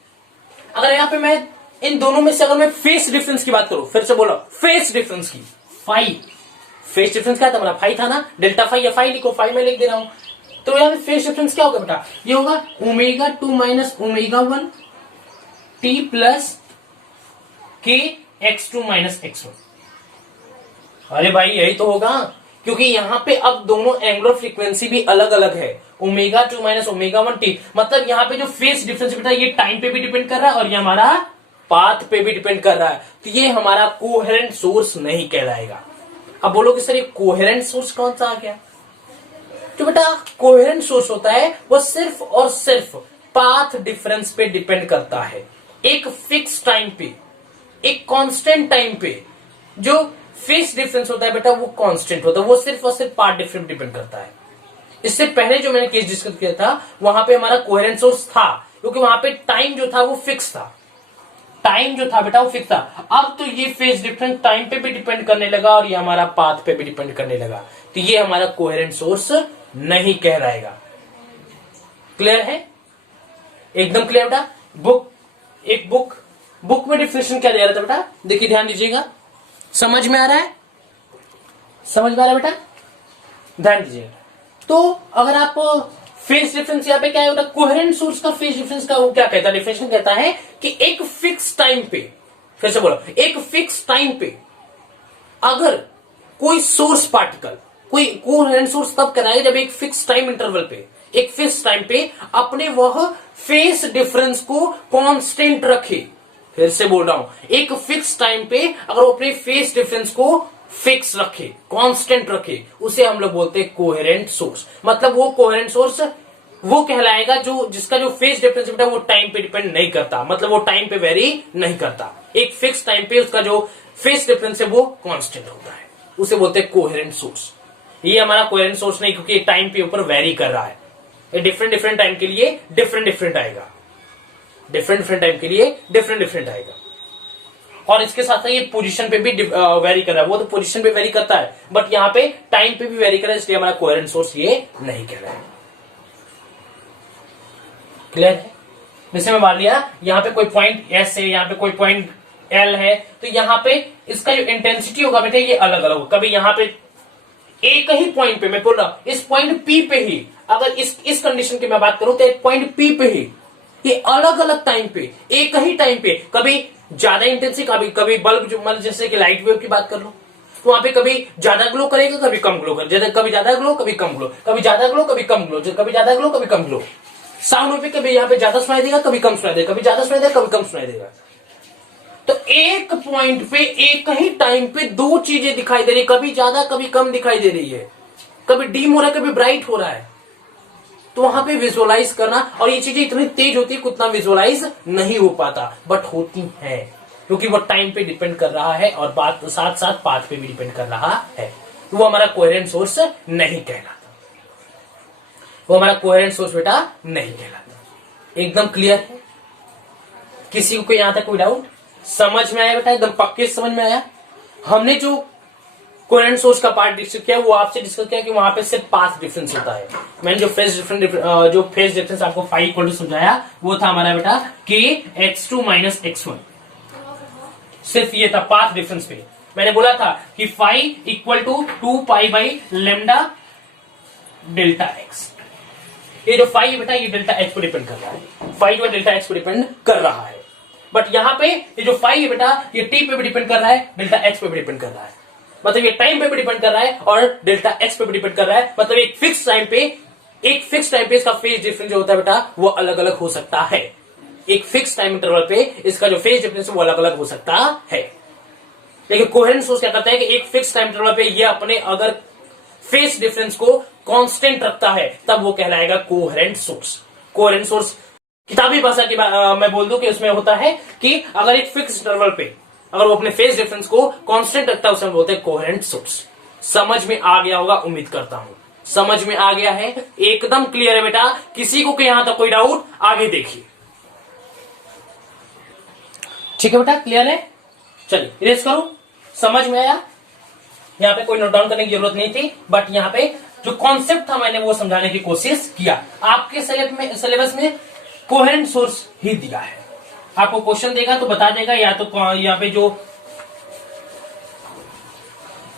अगर यहां पे मैं इन दोनों में से अगर मैं फेस डिफरेंस की बात करूं, फिर से बोलो फेस डिफरेंस की, फाई, फेस डिफरेंस क्या था हमारा, फाई था ना, डेल्टा फाई या फाई लिखो, फाई में लिख दे रहा हूं। तो यहां पे फेस डिफरेंस क्या होगा बेटा, ये होगा ω2 minus ω1 T plus KX2 minus X1। अरे भाई यही तो होगा, क्योंकि यहां पे अब दोनों एंगुलर फ्रीक्वेंसी भी अलग अलग है, ω2 माइनस ω1 टी। मतलब यहां पे जो फेस डिफरेंस बेटा ये टाइम पे भी डिपेंड कर रहा है और ये हमारा पाथ पे भी डिपेंड कर रहा है। तो ये हमारा कोहेरेंट सोर्स नहीं कहलाएगा। अब बोलोगे सर ये कोहेरेंट सोर्स कौन सा आ गया? तो बेटा कोहेरेंट सोर्स होता है वो सिर्फ और सिर्फ पाथ डिफरेंस पे डिपेंड करता है। एक फिक्स टाइम पे, एक कांस्टेंट टाइम पे जो फेस डिफरेंस होता है बेटा वो कांस्टेंट होता है, वो सिर्फ और सिर्फ पाथ डिफरेंस डिपेंड करता है। इससे पहले जो मैंने केस डिस्कस किया था वहां पे हमारा कोहेरेंट सोर्स था, क्योंकि वहां पे टाइम जो था वो फिक्स था, टाइम जो था बेटा वो फिक्स था। अब तो ये फेज डिफरेंस टाइम पे भी डिपेंड करने लगा और ये हमारा पाथ पे भी डिपेंड करने लगा, तो ये हमारा कोहेरेंट सोर्स नहीं कहलाएगा। क्लियर है? एकदम क्लियर बेटा। एक बुक में डिफिनेशन क्या दे रहा था बेटा, देखिए ध्यान दीजिएगा, समझ में आ रहा है? समझ में आ रहा है बेटा? ध्यान दीजिएगा। तो अगर आप फेज डिफरेंस यहाँ पे क्या होता है, कोहेरेंट सोर्स का फेज डिफरेंस का वो क्या कहता है, डिफरेंशिएशन कहता है कि एक फिक्स टाइम पे, फिर से बोलो, एक फिक्स टाइम पे अगर कोई सोर्स पार्टिकल, कोई कोहेरेंट सोर्स तब कराएगा जब एक फिक्स टाइम इंटरवल पे, एक फिक्स टाइम पे अपने वह फेज डिफरेंस को कांस्टेंट रखे। फिर से बोल रहा हूं, एक फिक्स टाइम पे अगर वो अपने फेज डिफरेंस को फिक्स रखे, कांस्टेंट रखे, उसे हम लोग बोलते हैं कोहेरेंट सोर्स। मतलब वो कोहेरेंट सोर्स वो कहलाएगा जो जिसका जो फेज डिफरेंस बेटा वो टाइम पे डिपेंड नहीं करता, मतलब वो टाइम पे वेरी नहीं करता, एक फिक्स टाइम पे उसका जो फेज डिफरेंस है वो कांस्टेंट होता है, उसे बोलते हैं कोहेरेंट सोर्स। ये हमारा कोहेरेंट सोर्स नहीं, क्योंकि टाइम पे ऊपर वेरी कर रहा है, ये डिफरेंट डिफरेंट टाइम के लिए डिफरेंट डिफरेंट आएगा, डिफरेंट डिफरेंट टाइम के लिए डिफरेंट डिफरेंट आएगा। और इसके साथ ये पोजीशन पे भी वेरी कर रहा है, वो तो पोजीशन पे वेरी करता है, बट यहाँ पे टाइम पे भी वेरी कर रहा है, इसलिए हमारा कोहेरेंट सोर्स ये नहीं कह रहा है। क्लियर है? जैसे मैं मान लिया यहाँ पे कोई पॉइंट एस है, यहाँ पे कोई पॉइंट एल है, तो यहाँ पे इसका जो इंटेंसिटी होगा बेटा ये अलग अलग होगा। कभी यहाँ पे एक ही पॉइंट पे, मैं बोल रहा हूं इस पॉइंट पी पे ही, अगर इस कंडीशन की मैं बात करूं तो एक पॉइंट पी पे ही ये अलग अलग टाइम पे, एक ही टाइम पे कभी ज्यादा इंटेंसिटी, कभी कभी बल्ब जो मतलब जैसे कि लाइट वेव की बात कर लो, तो वहां पे कभी ज्यादा ग्लो करेगा, कभी कम ग्लो करेगा, कभी ज्यादा ग्लो कभी कम ग्लो, कभी ज्यादा ग्लो कभी कम ग्लो, कभी ज्यादा ग्लो कभी कम ग्लो। साउंड पे कभी यहाँ पे ज्यादा सुनाई देगा, कभी कम सुनाई देगा, कभी ज्यादा सुनाई देगा, कभी कम सुनाई देगा। तो एक पॉइंट पे एक ही टाइम पे दो चीजें दिखाई दे रही, कभी ज्यादा कभी कम दिखाई दे रही है, कभी डीम हो रहा है कभी ब्राइट हो रहा है, तो वहां पे विजुअलाइज करना, और ये चीजें इतनी तेज होती है कि उतना विजुअलाइज नहीं हो पाता, बट होती है, क्योंकि वो टाइम पे डिपेंड कर रहा है और बात साथ साथ पाथ पे भी डिपेंड कर रहा है। तो वो हमारा कोहेरेंट सोर्स नहीं कहलाता, वो हमारा कोहेरेंट सोर्स बेटा नहीं कहलाता। एकदम क्लियर है? किसी को यहां तक कोई डाउट? समझ में आया बेटा? एकदम पक्के समझ में आया? हमने जो कोहेरेंट सोर्स का पार्ट डिस्कस किया वो आपसे डिस्कस किया कि वहां पे सिर्फ पाथ डिफरेंस होता है। मैंने जो फेज डिफरेंस आपको फाइव इक्वल टू समझाया वो था हमारा बेटा के x2 माइनस x1, सिर्फ ये था पाथ डिफरेंस पे। मैंने बोला था कि five equal to 2 pi by lambda delta x. ये जो फाइव बेटा ये डेल्टा एक्स पे डिपेंड कर रहा है, फाइव जो डेल्टा एक्स पे डिपेंड कर रहा है, बट यहाँ पे ये जो फाइव है बेटा ये टी पे भी डिपेंड कर रहा है, डेल्टा एक्स पे भी डिपेंड कर रहा है, मतलब ये टाइम पे भी डिपेंड कर रहा है और डेल्टा एक्स पे भी डिपेंड कर रहा है। मतलब एक फिक्स टाइम पे इसका फेज डिफरेंस जो होता है बेटा वो अलग अलग हो सकता है, एक फिक्स टाइम इंटरवल पे इसका जो फेज डिफरेंस वो अलग अलग हो सकता है। लेकिन कोहेरेंट सोर्स क्या करता है कि एक फिक्स टाइम इंटरवल पे ये अपने अगर फेज डिफरेंस को कांस्टेंट रखता है तब वो कहलाएगा कोहेरेंट सोर्स। कोहेरेंट सोर्स किताबी भाषा की मैं बोल दूं कि उसमें होता है कि अगर एक फिक्स इंटरवल पे अगर वो अपने फेज डिफरेंस को कांस्टेंट रखता है उसे हम बोलते हैं कोहेरेंट सोर्स। समझ में आ गया होगा, उम्मीद करता हूं समझ में आ गया है, एकदम क्लियर है बेटा। किसी को यहां तक कोई डाउट आगे देखिए, ठीक है बेटा? क्लियर है? चलिए इरेज करो। समझ में आया? यहाँ पे कोई नोट डाउन करने की जरूरत नहीं थी, बट यहाँ पे जो कॉन्सेप्ट था मैंने वो समझाने की कोशिश किया। आपके सिलेबस में कोहेरेंट सोर्स ही दिया है, आपको क्वेश्चन देगा तो बता देगा, या तो यहाँ पे जो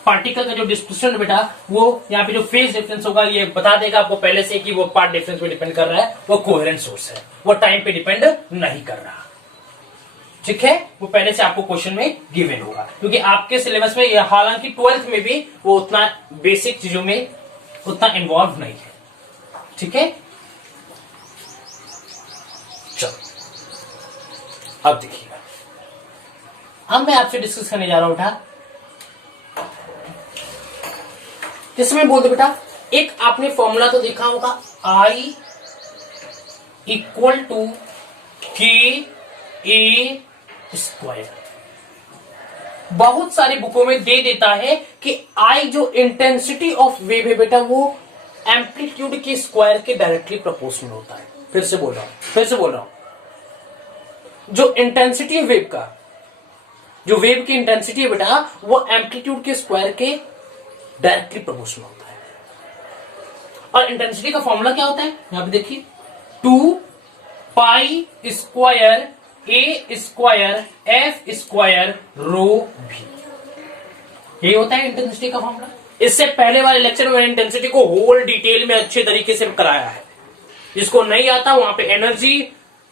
पार्टिकल का जो डिस्प्लेसमेंट बेटा वो यहाँ पे जो फेज डिफरेंस होगा ये बता देगा आपको पहले से कि वो पार्ट डिफरेंस पे डिपेंड कर रहा है, वो कोहेरेंट सोर्स है, वो टाइम पे डिपेंड नहीं कर रहा, ठीक है? वो पहले से आपको क्वेश्चन में गिवन होगा, क्योंकि आपके सिलेबस में हालांकि 12th में भी वो उतना बेसिक चीजों में उतना इन्वॉल्व नहीं है, ठीक है? चलो अब देखिएगा, अब मैं आपसे डिस्कस करने जा रहा हूं बेटा, जैसे मैं बोल दू बेटा, एक आपने फॉर्मूला तो देखा होगा I इक्वल टू के ए स्क्वायर। बहुत सारी बुकों में दे देता है कि I जो इंटेंसिटी ऑफ वेव है बेटा वो एम्पलीट्यूड के स्क्वायर के डायरेक्टली प्रोपोर्शनल होता है। फिर से बोल रहा हूं, जो इंटेंसिटी है वेव का, जो वेव की इंटेंसिटी है बेटा वो एम्पलीट्यूड के स्क्वायर के डायरेक्टली प्रोपोर्शनल होता है। और इंटेंसिटी का फॉर्मूला क्या होता है यहां पे देखिए, 2 पाई स्क्वायर ए स्क्वायर एफ स्क्वायर रो भी, यही होता है इंटेंसिटी का फॉर्मूला। इससे पहले वाले लेक्चर में इंटेंसिटी को होल डिटेल में अच्छे तरीके से कराया है, जिसको नहीं आता वहां पे energy,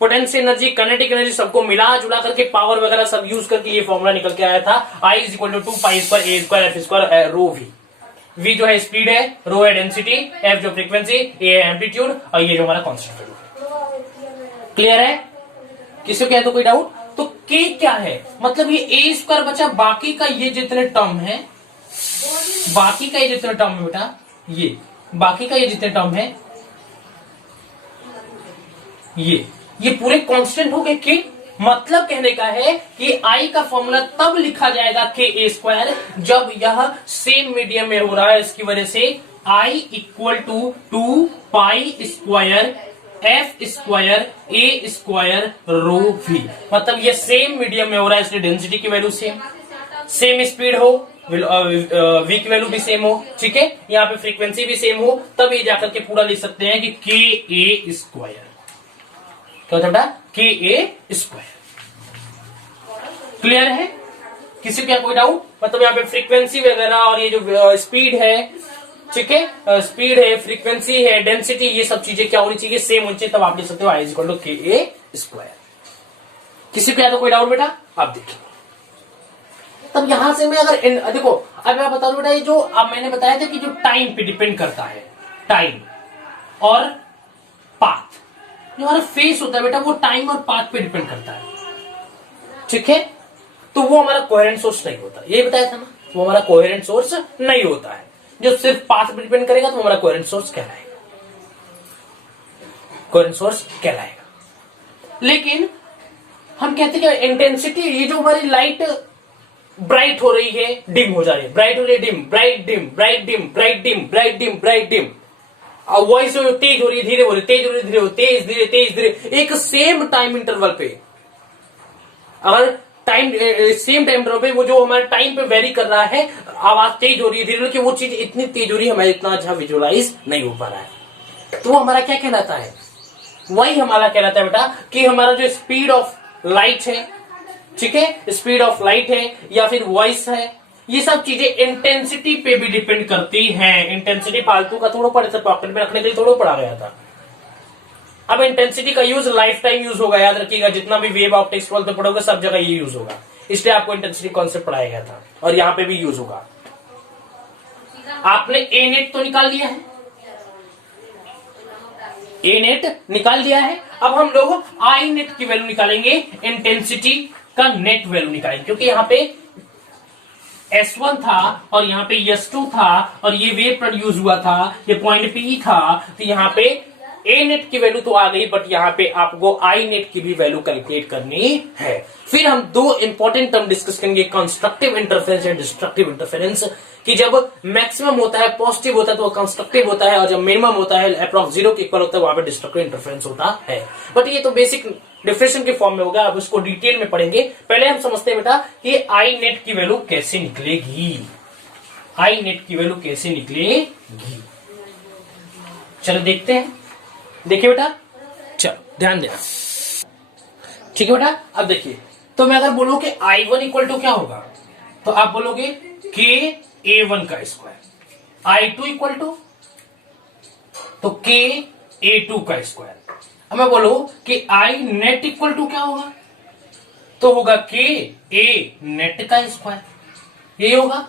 potential energy, kinetic energy सबको मिला जुला करके पावर वगैरह सब यूज करके ये फॉर्मूला निकल के आया था, I is equal to 2 pi square A square F square rho v. V जो है स्पीड है, रो है डेंसिटी, एफ जो फ्रीक्वेंसी, ए है एम्पलीट्यूड और ये जो हमारा कांस्टेंट है। क्लियर है? किसी को क्या तो कोई डाउट? तो के क्या है, मतलब ये ए स्क्वायर बचा, बाकी का ये जितने टर्म है, बाकी का ये जितने टर्म है बेटा, ये बाकी का ये जितने टर्म है, ये पूरे कांस्टेंट हो गए के। मतलब कहने का है कि आई का फॉर्मूला तब लिखा जाएगा के ए स्क्वायर जब यह सेम मीडियम में हो रहा है। इसकी वजह से I equal to 2 pi square F square A square rho V, मतलब ये सेम मीडियम में हो रहा है, इसलिए डेंसिटी की वैल्यू सेम स्पीड हो, वी की वैल्यू भी सेम हो, ठीक है, यहाँ पे फ्रीक्वेंसी भी सेम हो, तब ये जाकर के पूरा लिख सकते हैं कि के ए स्क्वायर, क्या होता है बेटा, के ए स्क्वायर। क्लियर है? किसी को क्या कोई डाउट? मतलब यहाँ पे फ्रीक्वेंसी वगैरह और ये जो स्पीड है, ठीक है, स्पीड है, फ्रीक्वेंसी है, डेंसिटी, ये सब चीजें क्या होनी चाहिए, सेम होनी चाहिए, तब आप लिख सकते हो आई इज इक्वल टू के ए स्क्वायर। किसी को क्या तो कोई डाउट बेटा? आप देखिए, तब यहां से मैं अगर देखो, अब मैं बता दूं बेटा, ये जो अब मैंने बताया था कि जो टाइम पे डिपेंड करता है, टाइम और पाथ, जो हमारा फेस होता है बेटा वो टाइम और पाथ पे डिपेंड करता है, ठीक है, तो वो हमारा कोहेरेंट सोर्स नहीं होता, ये बताया था ना, वो हमारा कोहेरेंट सोर्स नहीं होता है। जो सिर्फ पाथ पे डिपेंड करेगा तो हमारा कोहेरेंट सोर्स कहलाएगा, कोहेरेंट सोर्स कहलाएगा। लेकिन हम कहते हैं कि इंटेंसिटी, ये जो हमारी लाइट ब्राइट हो रही है, डिम हो जा रही है, ब्राइट हो रही है, dim, bright dim, bright dim, bright dim, bright dim, bright dim, voice तेज हो रही है, धीरे हो रही है, तेज हो रही है, धीरे हो, तेज धीरे, तेज धीरे, एक सेम टाइम इंटरवल पे, अगर टाइम सेम टाइम इंटरवल पे वो जो हमारे टाइम पे वेरी कर रहा है, आवाज तेज हो रही है, धीरे, कि वो चीज इतनी तेज हो रही है, हमें इतना अच्छा विजुअलाइज नहीं हो पा रहा है, तो वो हमारा क्या कहलाता है, वही हमारा कहलाता है बेटा कि हमारा जो स्पीड ऑफ लाइट है, ठीक है, स्पीड ऑफ लाइट है या फिर वॉइस है, ये सब चीजें इंटेंसिटी पे भी डिपेंड करती हैं। इंटेंसिटी फालतू का थोड़ा पड़ा था, पॉकेट में रखने के लिए थोड़ा पड़ा गया था। अब इंटेंसिटी का यूज लाइफ टाइम यूज होगा, याद रखिएगा, जितना भी वेव ऑप्टिक्स तो पढ़ोगे सब जगह ये यूज होगा, इसलिए आपको इंटेंसिटी कॉन्सेप्ट पढ़ाया गया था और यहाँ पे भी यूज होगा। आपने ए नेट तो निकाल दिया है, ए नेट निकाल दिया है, अब हम लोग आई नेट की वैल्यू निकालेंगे, इंटेंसिटी का नेट वैल्यू निकालेंगे, क्योंकि यहाँ पे S1 था और यहाँ पे S2 था और ये वेव प्रोड्यूस हुआ था, ये पॉइंट P था, तो यहाँ पे ए नेट की वैल्यू तो आ गई, बट यहाँ पे आपको आई नेट की भी वैल्यू कैलकुलेट करनी है। फिर हम दो इंपॉर्टेंट टर्म डिस्कस करेंगे, constructive interference and destructive interference, कि जब मैक्सिमम होता है पॉजिटिव होता है तो वो कंस्ट्रक्टिव होता है, और जब मिनिमम होता है अप्रॉक्स 0 के इक्वल होता है वहां पे डिस्ट्रक्टिव इंटरफेरेंस होता है। बट ये तो बेसिक डिफरेंशियल के फॉर्म में होगा, अब उसको डिटेल में पढ़ेंगे। पहले हम समझते हैं बेटा कि आई नेट की वैल्यू कैसे निकलेगी, आई नेट की वैल्यू कैसे निकलेगी, चलो देखते हैं। देखिए बेटा, चलो ध्यान देना, ठीक है बेटा। अब देखिए, तो मैं अगर बोलूं कि I1 इक्वल टू क्या होगा, तो आप बोलोगे के A1 का स्क्वायर, I2 इक्वल टू तो के A2 का स्क्वायर। अब मैं बोलूं कि आई नेट इक्वल टू क्या होगा, तो होगा के ए नेट का स्क्वायर, ये होगा।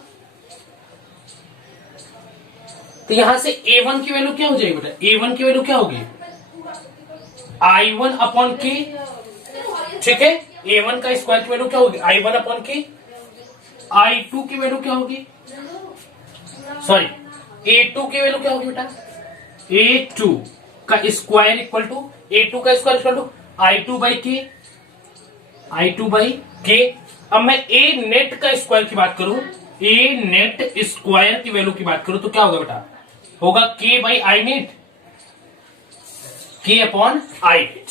तो यहां से A1 की वैल्यू क्या हो जाएगी बेटा, A1 की वैल्यू क्या होगी, I1 अपॉन के, ठीक है, A1 का स्क्वायर की वैल्यू क्या होगी, I1 अपॉन के, I2 की वैल्यू क्या होगी, सॉरी A2 की वैल्यू क्या होगी बेटा, A2 का स्क्वायर इक्वल टू, A2 का square equal to I2 by के, I2 बाई के। अब मैं A नेट का स्क्वायर की बात करूं, A नेट स्क्वायर की वैल्यू की बात करूं तो क्या होगा बेटा, होगा के बाई आई नेट, के अपॉन आई नेट,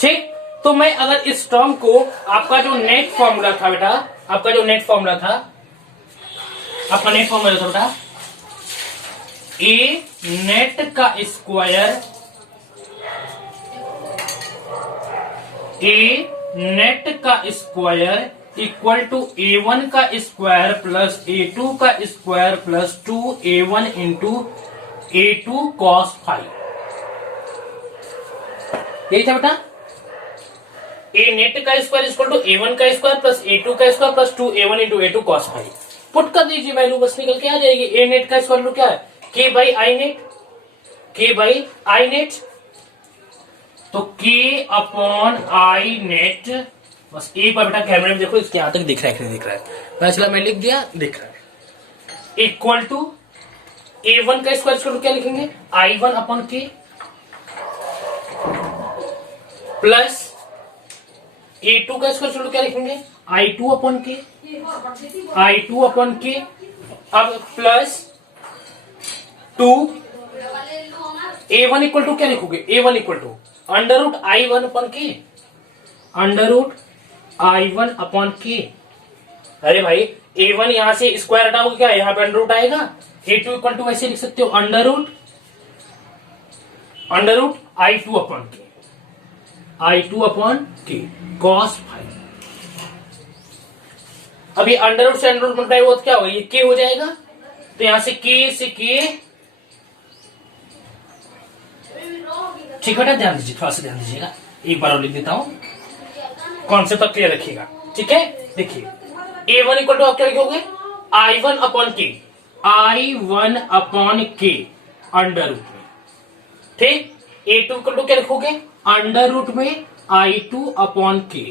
ठीक। तो मैं अगर इस टर्म को, आपका जो नेट फॉर्मूला था बेटा, आपका जो नेट फॉर्मूला था, आपका नेट फॉर्मूला था बेटा, ए नेट का स्क्वायर, ए नेट का स्क्वायर इक्वल टू A1 का स्क्वायर प्लस A2 का square plus 2A1 into A2 cos five. यही था बेटा, ए नेट का स्क्वायर इक्वल टू A1 का स्क्वायर प्लस A2 का square plus 2A1 into A2 cos phi. Put कर दीजिए वैल्यू, बस निकल के आ जाएगी। ए नेट का स्क्वायर क्या है, K by I net, K by I net, तो K अपॉन आई नेट। बस एक बार बेटा कैमरे में देखो, इसके यहां तक दिख रहा है कि नहीं दिख रहा है, पता चला मैं लिख दिया, दिख रहा है। इक्वल टू A1 का स्क्वायर इक्वल टू क्या लिखेंगे, I1 upon K plus A2 का स्क्वायर इक्वल टू क्या लिखेंगे, I2 upon K, I2 upon K। अब प्लस 2 A1 इक्वल टू क्या लिखोगे, A1 equal to under root I1 upon K, under root I1 upon K। अरे भाई A1 यहां से स्क्वायर हटाओगे क्या, यहां पे अंडर रूट आएगा। A2 इक्वल टू वैसे लिख सकते हो under root I2 upon K, I2 upon K cos phi. अब ये अंडर रूट से अंडर रूट मल्टीप्लाई हुआ तो क्या होगा, ये K हो जाएगा, तो यहां से K ठीक बेटा, ध्यान दीजिए, थोड़ा सा ध्यान दीजिएगा, एक बार और लिख देता हूं, कॉन्सेप्ट तक क्लियर रखिएगा, ठीक है। देखिए A1 इक्वल टू आप क्या लिखोगे, I1 upon K, I1 upon K under root में, ठीक। A2 इक्वल टू क्या लिखोगे, अंडर रूट में I2 upon K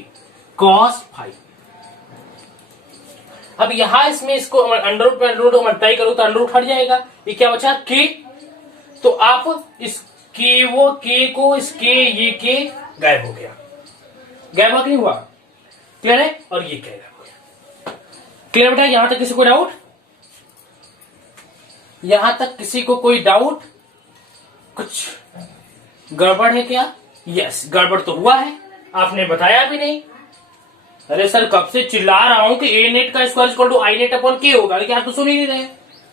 cos phi. अब यहां इसमें इसको अंडर रूट में अंडर रूट मल्टीप्लाई करो तो अंडर रूट हट जाएगा, ये क्या बचा K, तो आप इस K को इस K, ये K गायब हो गया, गायब नहीं हुआ, क्लियर है, और ये क्या गायब हो गया, क्लियर बेटा। यहां तक किसी को डाउट, यहां तक किसी को कोई डाउट, कुछ गड़बड़ है क्या, यस गड़बड़ तो हुआ है, आपने बताया भी नहीं। अरे सर कब से चिल्ला रहा हूं कि ए नेट का square equal to I net upon K होगा, लेकिन आप तो सुन ही नहीं रहे।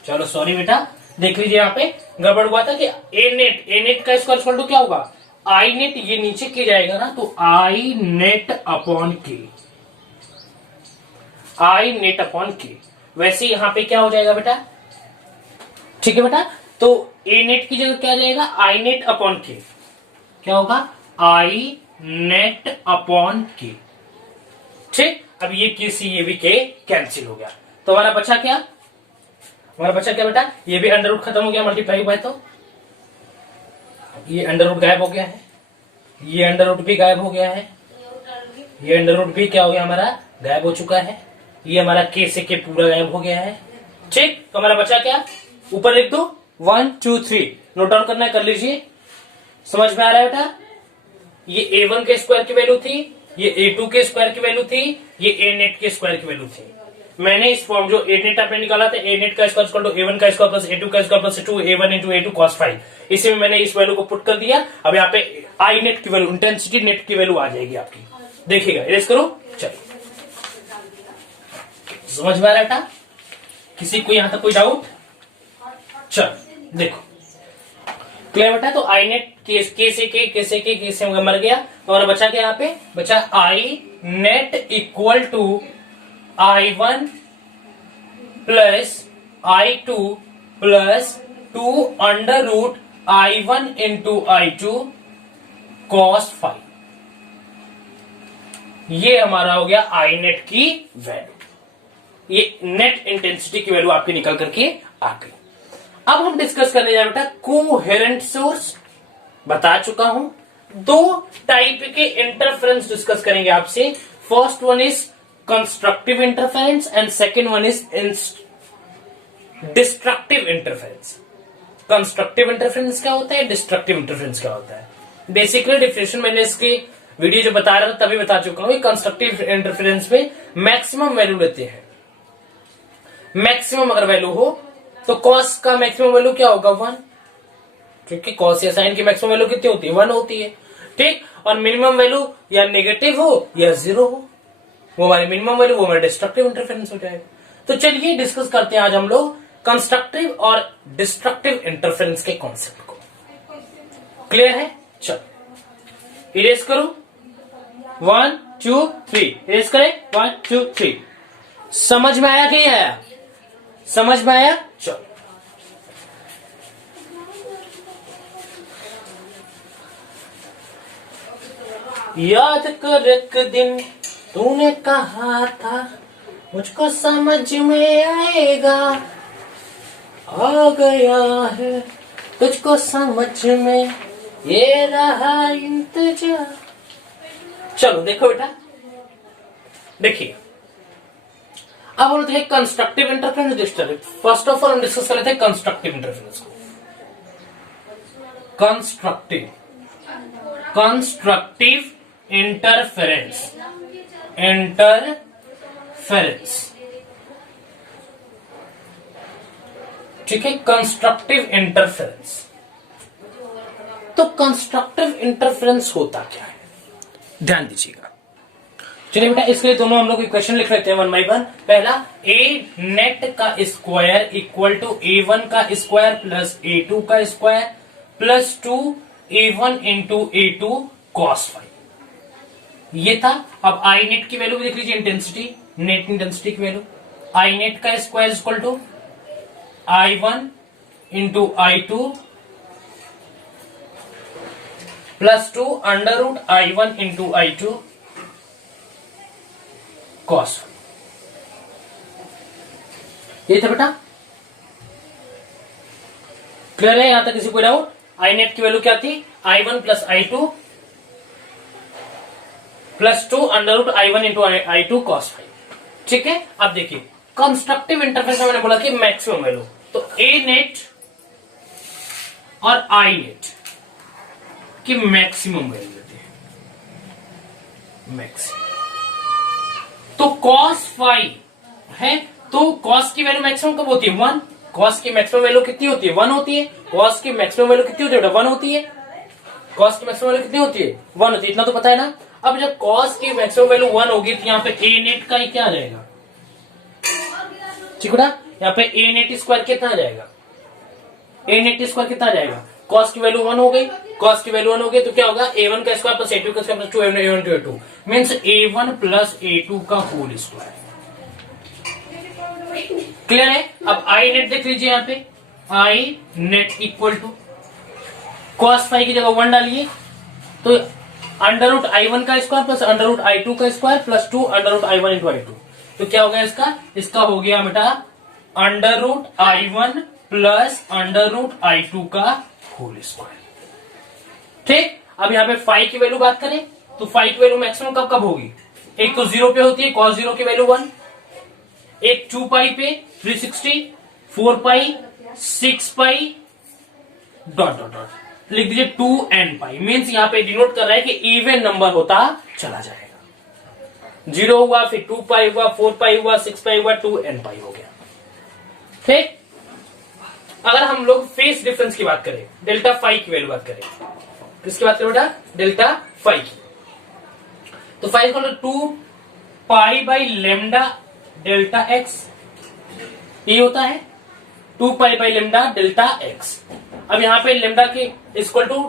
चलो सॉरी बेटा, देख लीजिए यहाँ पे गड़बड़ हुआ था कि ए नेट का स्क्वायर इक्वल टू क्या होगा, आई नेट, ये नीचे के जाएगा ना, तो आई नेट अपॉन के, आई नेट अपॉन के। वैसे यहां पे क्या हो जाएगा बेटा, ठीक है बेटा, तो ए नेट की जगह क्या जाएगा, आई नेट अपॉन के, क्या होगा आई नेट अपॉन के, ठीक। अब ये किसी ये भी के कैंसिल हो गया, तो हमारा बचा क्या, हमारा बचा क्या बेटा, ये भी अंडर रूट खत्म हो गया मल्टीप्लाई हुआ है, तो ये अंडर रूट गायब हो गया है, ये अंडर रूट भी गायब हो गया है, ये अंडर रूट भी क्या हो गया हमारा, गायब हो चुका है, ये हमारा के से के पूरा गायब हो गया है, ठीक। तो हमारा बचा क्या, ऊपर लिख दो 1 2 3, नोट डाउन करना है कर लीजिए, समझ में आ रहा है बेटा। ये A1 के स्क्वायर की वैल्यू थी, ये A2 के स्क्वायर की वैल्यू थी, ये A नेट के स्क्वायर की वैल्यू थी। मैंने इस फॉर्म जो A नेट आपने निकाला था, A नेट का स्क्वायर इक्वल टू A1 का स्क्वायर प्लस A2 का square plus 2A1 into A2 cos phi, इसी में मैंने इस वैल्यू को पुट कर दिया। अब यहाँ पे आई नेट की वैल्यू, इंटेंसिटी नेट की वैल्यू आ जाएगी आपकी, देखिएगा, इरेज करो, चलो समझ में आ रहा है बेटा, किसी को यहां तक कोई डाउट, चल देखो क्लियर बेटा। तो आई नेट के से मर गया, तो हमारा बचा क्या, यहाँ पे बचा I net equal to I1 plus I2 plus 2 under root I1 into I2 cos phi. ये हमारा हो गया आई नेट की वैल्यू, ये नेट इंटेंसिटी की वैल्यू आपकी निकल करके आ गई। अब हम डिस्कस करने जा रहे बेटा कोहेरेंट सोर्स, बता चुका हूं, दो टाइप के इंटरफेरेंस डिस्कस करेंगे आपसे। First one is constructive interference and second one is destructive interference. Constructive interference क्या होता है, डिस्ट्रक्टिव इंटरफेरेंस क्या होता है, बेसिकली डिफिनेशन मैंने इसकी वीडियो जो बता रहा था तभी बता चुका हूं। कंस्ट्रक्टिव इंटरफेरेंस में मैक्सिमम वैल्यू लेते हैं, मैक्सिमम अगर वैल्यू हो तो कॉस का मैक्सिमम वैल्यू क्या होगा 1, क्योंकि कॉस या साइन की मैक्सिमम वैल्यू कितनी होती है 1 होती है, ठीक। और मिनिमम वैल्यू या नेगेटिव हो या 0 हो, वो हमारी मिनिमम वैल्यू, वो हमारा डिस्ट्रक्टिव इंटरफेरेंस हो जाएगा। तो चलिए डिस्कस करते हैं आज हम लोग कंस्ट्रक्टिव और डिस्ट्रक्टिव इंटरफेरेंस के कॉन्सेप्ट को। क्लियर है, चलो इरेज करो 1 2 3, इरेज करें 1 2 3। समझ में आया कि नहीं आया, समझ में आया, चलो याद कर एक दिन तूने कहा था मुझको समझ में आएगा, आ गया है तुझको समझ में, ये रहा इंतजार। चलो देखो बेटा, देखिए अब बोलते हैं constructive interference, disturbing. First of all हम डिस्कस कर लेते हैं कंस्ट्रक्टिव इंटरफेरेंस को। कंस्ट्रक्टिव इंटरफेरेंस, ठीक है, कंस्ट्रक्टिव इंटरफेरेंस। तो कंस्ट्रक्टिव इंटरफेरेंस होता क्या है, ध्यान दीजिएगा। चलिए बेटा, इसके लिए दोनों हम लोग इक्वेशन लिख लेते हैं वन बाई वन। पहला, ए नेट का स्क्वायर इक्वल टू A1 का स्क्वायर प्लस A2 का square plus 2A1 into A2 cos phi, ये था। अब आई नेट की वैल्यू भी देख लीजिए, इंटेंसिटी, नेट इंटेंसिटी की वैल्यू, आई नेट का square equal to I1 into I2 plus 2 under root I1 into I2 cos. ये था बेटा, क्लियर है यहां तक, किसी को डाउट? आई नेट की वैल्यू क्या थी, I1 plus I2 plus 2 under root I1 into I2 cos five, ठीक है। अब देखिए कंस्ट्रक्टिव इंटरफेरेंस में मैंने बोला कि मैक्सिमम वैल्यू, तो ए नेट और आई नेट की मैक्सिमम वैल्यू देते हैं, मैक्सिमम। तो कॉस फाइव है, तो कॉस की वैल्यू मैक्सिमम कब होती है, 1। कॉस की मैक्सिमम वैल्यू कितनी होती है, 1 होती है। कॉस की मैक्सिमम वैल्यू कितनी होती है बेटा, 1 होती है। कॉस की मैक्सिमम वैल्यू कितनी होती है, 1 होती है, इतना तो पता है ना। अब जब कॉस की मैक्सिमम वैल्यू 1 होगी तो यहाँ पे ए नेट का ही क्या आ जाएगा, ठीक है बेटा, यहाँ पे ए नेट स्क्वायर कितना आ जाएगा, ए नेट स्क्वायर कितना आ जाएगा, कॉस की वैल्यू 1 हो गई, कॉस की वैल्यू 1 हो गई तो क्या होगा, A1 का स्क्वायर प्लस A2 का square plus 2A1 to A2 means A1 plus A2 का होल स्क्वायर। क्लियर है। अब आई नेट देख लीजिए, यहाँ पे I net equal to cos five की जगह 1 डालिए तो अंडर रूट I1 का square plus under root I2 का square plus 2 under root I1 into I2, तो क्या हो गया इसका, इसका हो गया बेटा under root I1 plus under root I2 का होल स्क्वायर, ठीक। अब यहाँ पे फाइव की वैल्यू बात करें तो फाइव की वैल्यू मैक्सिमम कब कब होगी, एक तो 0 पे होती है, cos 0 की वैल्यू 1, एक 2 पाई पे 360, 4 पाई 6 पाई डॉट डॉट डॉट लिख दीजिए 2n पाई, मीन्स यहाँ पे डिनोट कर रहा है कि इवन नंबर होता चला जाएगा। 0 हुआ, फिर 2 पाई हुआ, 4 पाई हुआ, 6 पाई हुआ, 2n पाई हो गया, ठीक। अगर हम लोग फेस डिफरेंस की बात करें, डेल्टा फाइव की वैल्यू बात करें, किसकी बात करें बेटा, डेल्टा फाइव की, तो five equal to 2 pi by lambda delta x, ये होता है 2 pi by lambda delta x. अब यहां पे लेमडा के इक्वल टू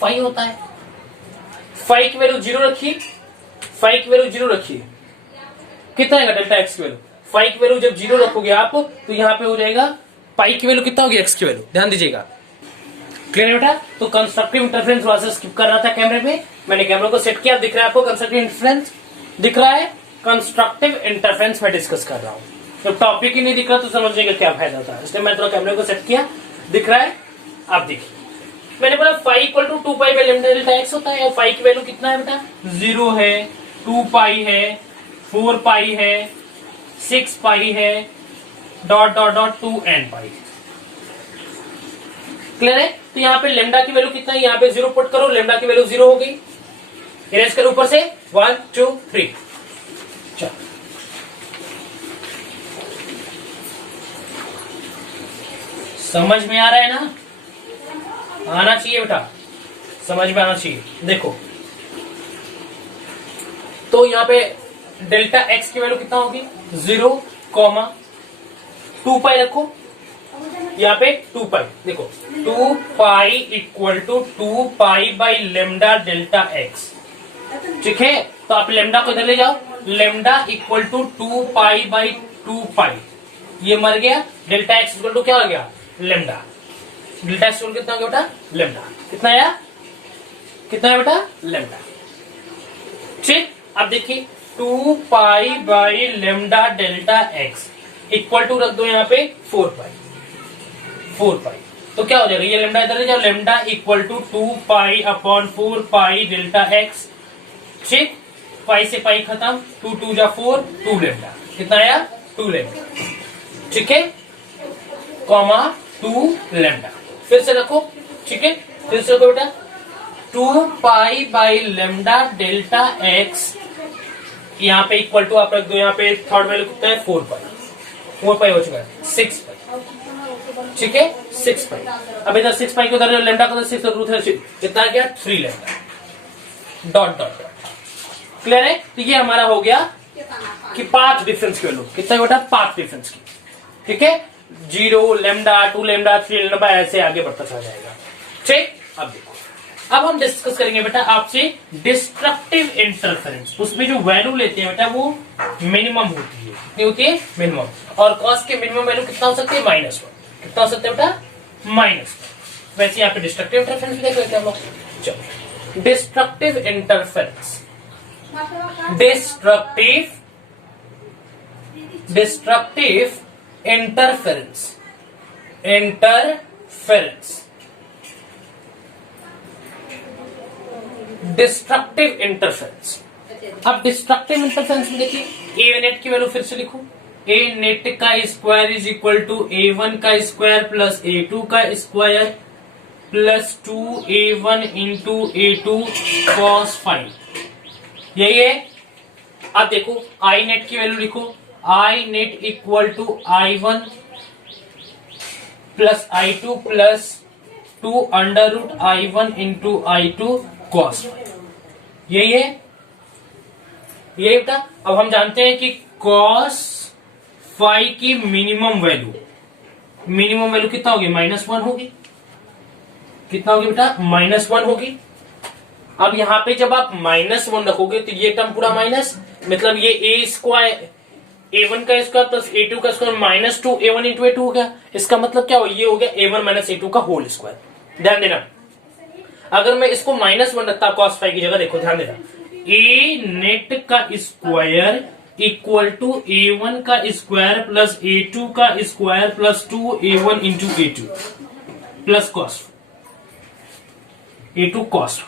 5 होता है, 5 की वैल्यू 0 रखिए, 5 की वैल्यू 0 रखिए, कितना आएगा डेल्टा एक्स की वैल्यू, 5 की वैल्यू जब 0 रखोगे आप तो यहां पे हो जाएगा पाई की वैल्यू कितना होगी, एक्स की वैल्यू, ध्यान दीजिएगा। क्लियर है बेटा। तो कंस्ट्रक्टिव इंटरफेरेंस वहां से स्किप कर रहा था कैमरे पे, मैंने कैमरे को सेट किया, दिख रहा है आपको कंस्ट्रक्टिव इंटरफेरेंस, दिख रहा है, कंस्ट्रक्टिव इंटरफेरेंस में डिस्कस कर रहा हूं। जब टॉपिक ही नहीं दिख रहा तो समझने का क्या फायदा होता है, इसलिए मैंने थोड़ा कैमरे को सेट किया, दिख रहा है, आप देखिए। मैंने बोला 5 equal to 2 pi by lambda delta x होता है, और 5 की वैल्यू कितना है बेटा, 0 है, 2 पाई है, 4 पाई है, 6 पाई है, डॉट डॉट डॉट 2n पाई। क्लियर है। तो यहाँ पे लेमडा की वैल्यू कितना है, यहाँ पे 0 पुट करो, लेमडा की वैल्यू 0 हो गई, इरेज कर ऊपर से 1 2 3, चलो समझ में आ रहा है ना, आना चाहिए बेटा, समझ में आना चाहिए। देखो तो यहाँ पे डेल्टा एक्स की वैल्यू कितना होगी, 0, 2 पाई रखो, यहाँ पे 2 पाई, देखो 2 pi equal to 2 pi by lambda delta x, ठीक है। तो आप लेमडा को इधर ले जाओ, lambda equal to 2 pi by 2 pi, ये मर गया, डेल्टा एक्स इक्वल टू क्या हो गया, लेमडा, डेल्टा एक्स कितना हो गया बेटा, लेमडा, कितना आया कितना है बेटा, लेमडा। ठीक, अब देखिए 2 pi by lambda delta x equal to रख दो यहाँ पे 4 पाई। तो क्या हो जाएगा, ये लेमडा इधर है, lambda equal to 2 pi upon 4 pi delta x. ठीक, पाई से पाई खत्म, 2 2 जा 4, 2 लेमडा, कितना आया, 2 लेमडा। ठीक है, कॉमा 2 लेमडा, फिर से रखो। ठीक है, फिर से रखो बेटा, 2 pi by lambda delta x, यहाँ पे इक्वल टू आप रख दो, यहाँ पे थर्ड वैल्यू कितना है, 4 पाई हो चुका है, 6 पाई। ठीक है, 6 पाई। अब इधर 6 पाई को उधर लेमडा को 6 रूट है, कितना आ गया, 3 lambda, dot dot dot. Clear है, तो ये हमारा हो गया कि 5 डिफरेंस की वैल्यू, कितना बेटा, 5 डिफरेंस की। ठीक है, 0 लेमडा, 2 लेमडा, 3 लेमडा, ऐसे आगे बढ़ता चला जाएगा। ठीक, अब देखो, अब हम डिस्कस करेंगे बेटा आपसे डिस्ट्रक्टिव इंटरफेरेंस। उसमें जो वैल्यू लेते हैं बेटा वो मिनिमम होती है, कितनी होती है, मिनिमम। और कॉस के मिनिमम वैल्यू कितना हो सकती है, -1। कितना हो सकता है बेटा, -1। वैसे यहाँ पे डिस्ट्रक्टिव इंटरफेरेंस देख लेते हैं हम लोग। चलो, destructive interference, destructive interference, destructive interference. अब डिस्ट्रक्टिव इंटरफेरेंस में देखिए, ए नेट की वैल्यू फिर से लिखो, ए नेट का square is equal to A1 का स्क्वायर प्लस A2 का square plus 2A1 into A2 cos 5, यही है। अब देखो आई नेट की वैल्यू लिखो, I net equal to I1 plus I2 plus 2 under root I1 into I2 cos 5, यही है, यही बेटा। अब हम जानते हैं कि कॉस 5 की मिनिमम वैल्यू कितना होगी, -1 होगी। कितना होगी बेटा, -1 होगी। अब यहाँ पे जब आप -1 रखोगे तो ये टर्म पूरा माइनस, मतलब ये A स्क्वायर, A1 का स्क्वायर प्लस A2 का स्क्वायर -2 A1 इंटू A2 हो गया। इसका मतलब क्या हो, ये हो गया A1 माइनस A2 का होल स्क्वायर। ध्यान देना, अगर मैं इसको -1 रखता cos 5 की जगह, देखो ध्यान देना, ए नेट का स्क्वायर इक्वल टू A1 का स्क्वायर प्लस A2 का square plus 2A1 into A2 plus cos A2 cos,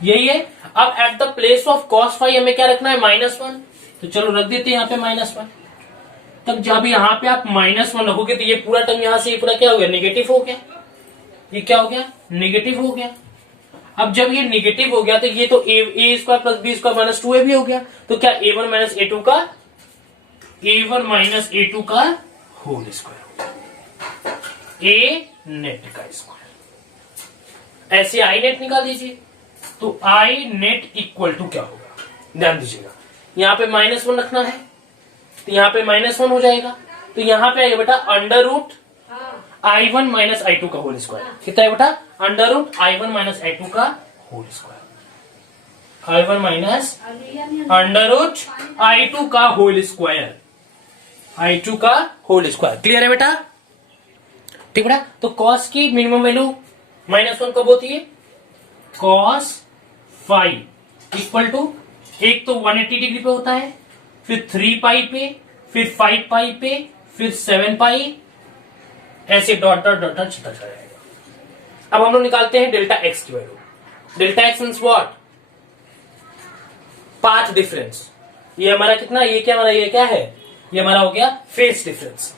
यही है। अब at the place of cos 5 हमें क्या रखना है, -1। तो चलो रख देते हैं यहाँ पे -1। तब जब यहाँ पे आप -1 रखोगे तो ये पूरा टर्म यहाँ से ये पूरा क्या हो गया, नेगेटिव हो गया। ये क्या हो गया, नेगेटिव हो गया। अब जब ये नेगेटिव हो गया तो ये तो A square plus B square minus 2a भी हो गया। तो क्या A1 माइनस A2 का होल स्क्वायर, ए नेट का स्क्वायर। ऐसे आई नेट निकाल दीजिए, तो आई नेट इक्वल टू क्या होगा, ध्यान दीजिएगा, यहाँ पे -1 रखना है तो यहाँ पे -1 हो जाएगा। तो यहाँ पे आएगा बेटा under root I1 minus I2 का होल स्क्वायर। कितना है बेटा, under root I1 minus I2 का whole square, I1 minus under root I2 का होल स्क्वायर, I2 का होल स्क्वायर। क्लियर है बेटा, ठीक बेटा। तो कॉस की मिनिमम वैल्यू -1 कब होती है, cos 5 इक्वल टू, एक तो 180 डिग्री पे होता है, फिर 3 पाई पे, फिर 5 पाई पे, फिर 7 पाई, ऐसे डॉट डॉट डॉट डॉट चलता जाएगा। अब हम लोग निकालते हैं डेल्टा एक्स की value. Delta x means what, 5 difference. ये हमारा कितना, ये क्या हमारा, ये क्या है, ये हमारा हो गया फेस डिफरेंस।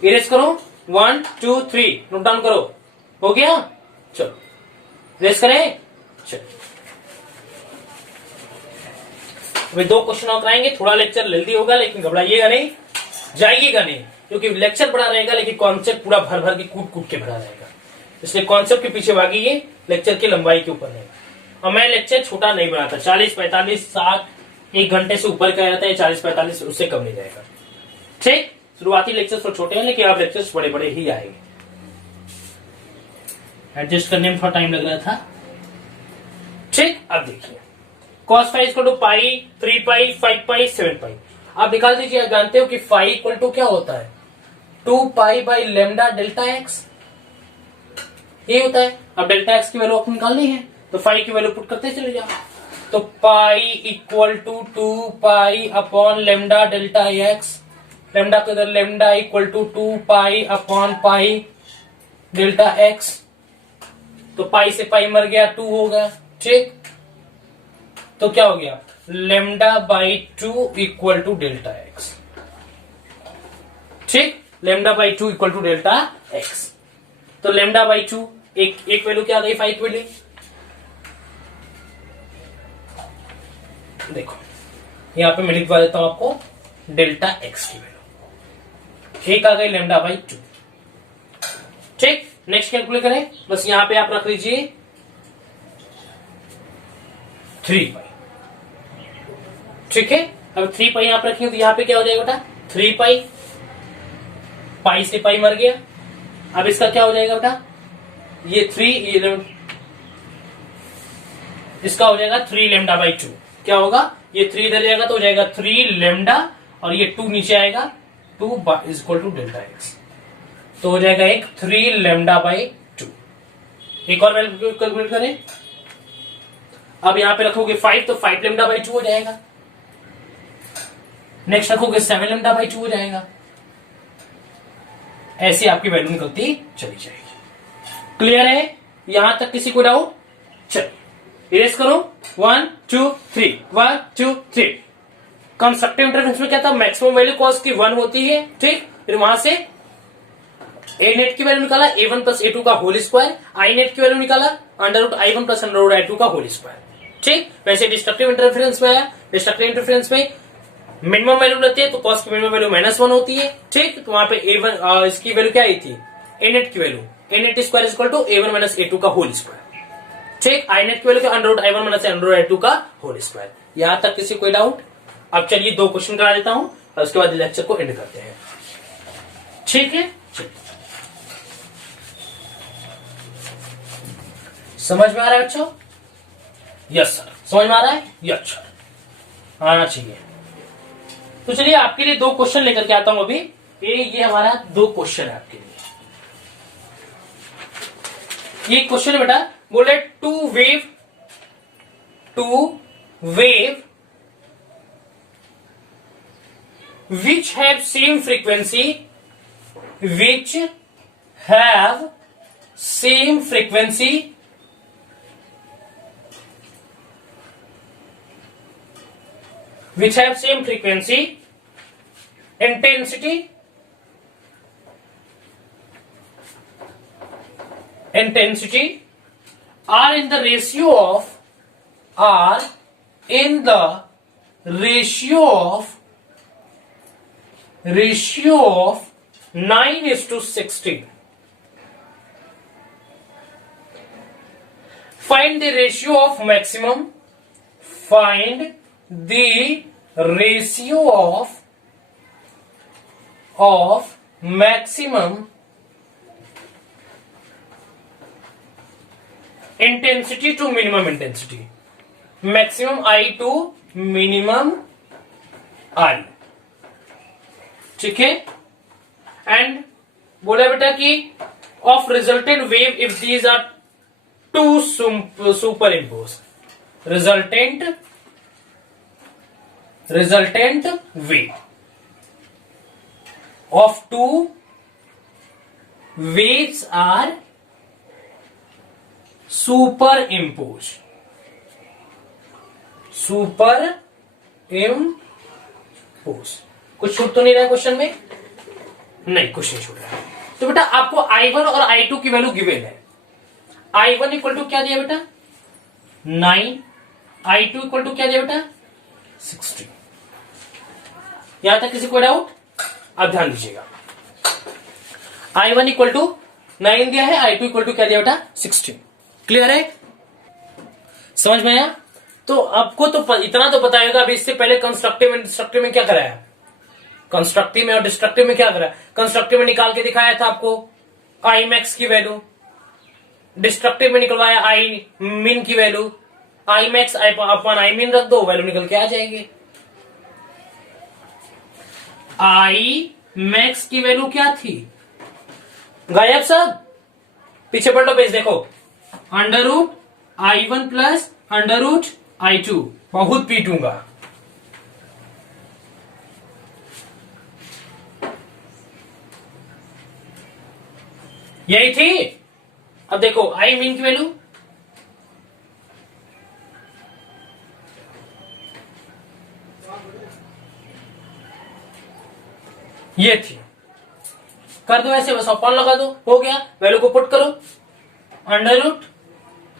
इरेज करो, 1 2 3 नोट डाउन करो, हो गया। चलो इरेज करें, चलो अभी 2 क्वेश्चन और कराएंगे। थोड़ा लेक्चर जल्दी होगा लेकिन घबराइएगा नहीं, जाइएगा नहीं, क्योंकि लेक्चर बड़ा रहेगा लेकिन कॉन्सेप्ट पूरा भर भर के कूट कूट के भरा रहेगा। इसलिए कॉन्सेप्ट के पीछे भागिए, लेक्चर की लंबाई के ऊपर रहेगा। और मैं लेक्चर छोटा नहीं बनाता, 40 45 60 1 घंटे से ऊपर का रहता है, 40 45 उससे कम नहीं जाएगा। ठीक, शुरुआती लेक्चर तो छोटे हैं लेकिन आप लेक्चर्स बड़े बड़े ही आएंगे। एडजस्ट करने में थोड़ा टाइम लग रहा था। ठीक, अब देखिए cos 5 इक्वल टू पाई, 3 पाई, 5 पाई, 7 पाई। आप निकाल दीजिए। जानते हो कि 5 इक्वल टू क्या होता है, 2 pi by lambda delta x, ये होता है। अब डेल्टा एक्स की वैल्यू आपको निकालनी है तो फाई की वैल्यू पुट करते चले जाओ। तो pi equal to 2 pi upon lambda delta x, lambda को इधर lambda equal to 2 pi upon pi delta x. तो पाई से पाई मर गया, 2 हो गया, ठीक। तो क्या हो गया, lambda by 2 equal to delta x, ठीक। Lambda by 2 equal to delta x. तो लेमडा बाई 2 एक वैल्यू क्या आ गई, 5 वैल्यू। देखो यहां पे मैं लिखवा देता हूं आपको डेल्टा एक्स की वैल्यू, एक आ गई लेमडा बाई 2, ठीक। नेक्स्ट कैलकुलेट करें, बस यहां पे आप रख लीजिए 3 पाई, ठीक है। अब 3 पाई आप रखेंगे तो यहां पे क्या हो जाएगा बेटा, 3 पाई, पाई से पाई मर गया। अब इसका क्या हो जाएगा बेटा, ये 3, इसका हो जाएगा 3 लेमडा बाई 2। क्या होगा, ये 3 इधर जाएगा तो हो जाएगा 3 लेमडा, और ये 2 नीचे आएगा, 2 is equal to delta x. तो हो जाएगा एक 3 लेमडा बाई 2। एक और वैल्यू कैलकुलेट करें। अब यहां पे रखोगे 5 तो 5 लेमडा बाई 2 हो जाएगा। नेक्स्ट रखोगे 7 लेमडा बाई 2 हो जाएगा। ऐसी आपकी वैल्यू निकलती चली जाएगी। क्लियर है यहां तक, किसी को डाउट? चलिए इरेज करो, 1 2 3, 1 2 3। कंस्ट्रक्टिव इंटरफेरेंस में क्या था, मैक्सिमम वैल्यू कॉस की 1 होती है, ठीक। फिर वहां से ए नेट की वैल्यू निकाला a1 प्लस a2 का होल स्क्वायर, आई नेट की वैल्यू निकाला under root i1 plus under root i2 का होल स्क्वायर, ठीक। वैसे डिस्ट्रक्टिव इंटरफेरेंस में आया, डिस्ट्रक्टिव इंटरफेरेंस में मिनिमम वैल्यू लेते हैं तो कॉस की मिनिमम वैल्यू -1 होती है, ठीक। तो वहां पे a1 इसकी वैल्यू क्या आई थी, ए नेट की value, a net square equal to a1 minus a2 का होल स्क्वायर, ठीक। आई नेट की value under root i1 minus under root i2 का होल स्क्वायर। यहां तक किसी कोई डाउट? अब चलिए 2 क्वेश्चन करा देता हूं और उसके बाद लेक्चर को एंड करते हैं, ठीक है। समझ में आ रहा है बच्चों? यस सर, समझ में आ रहा है? यस सर, आना चाहिए। तो चलिए आपके लिए 2 क्वेश्चन लेकर के आता हूं अभी। ये हमारा 2 क्वेश्चन है आपके लिए। ये क्वेश्चन है बेटा, बोले two wave which have same frequency which have same frequency intensity are in the ratio of 9:16. Find the ratio of maximum. Find the ratio of maximum intensity to minimum intensity. Maximum I to minimum I, ठीक है। And बोला बेटा कि of resultant wave if these are two superimpose, resultant wave of 2 waves are superimposed. कुछ छूट तो नहीं रहा क्वेश्चन में? नहीं, कुछ नहीं छूट रहा। तो बेटा आपको I1 और I2 की वैल्यू गिवन है। I1 इक्वल टू क्या दिया बेटा 9, I2 इक्वल टू क्या दिया बेटा 16। यहां तक किसी को डाउट? अब ध्यान दीजिएगा, I1 इक्वल टू 9 दिया है, I2 इक्वल टू क्या दिया बेटा 16। क्लियर है? समझ में आया? तो आपको तो इतना तो पता होगा। अभी इससे पहले कंस्ट्रक्टिव एंड डिस्ट्रक्टिव में क्या कराया, कंस्ट्रक्टिव में और डिस्ट्रक्टिव में क्या कराया? कंस्ट्रक्टिव में निकाल के दिखाया था आपको आई मैक्स की वैल्यू, डिस्ट्रक्टिव में निकलवाया आई मिन की value. I max upon I मिन रख दो, वैल्यू निकल के आ जाएगी। आई मैक्स की वैल्यू क्या थी? गायब सब, पीछे पलटो पेज देखो, under root I1 plus under root I2। बहुत पीटूंगा। यही थी। अब देखो आई मीन की वैल्यू ये थी। कर दो ऐसे, बस अपॉन लगा दो, हो गया। वैल्यू को पुट करो, under root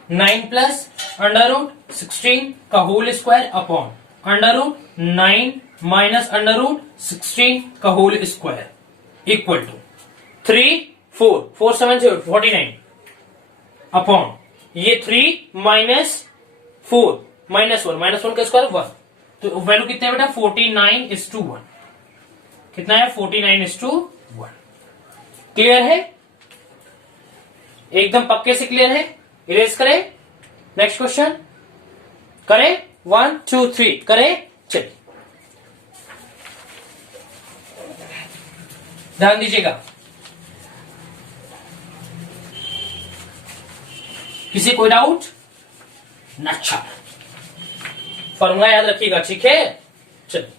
9 plus under root 16 का whole square upon under root 9 minus under root 16 का whole square equal to 3 4 4 7 49 upon ये 3 माइनस 4 माइनस 1 का स्क्वायर 1। तो वैल्यू कितना है बेटा 49:1। कितना है 49:1। क्लियर है? एकदम पक्के से क्लियर है? इरेज करें। नेक्स्ट क्वेश्चन करें। 1 2 3 करें। चलिए ध्यान दीजिएगा। किसी कोई डाउट? अच्छा, फॉर्मूला याद रखिएगा, ठीक है। चलिए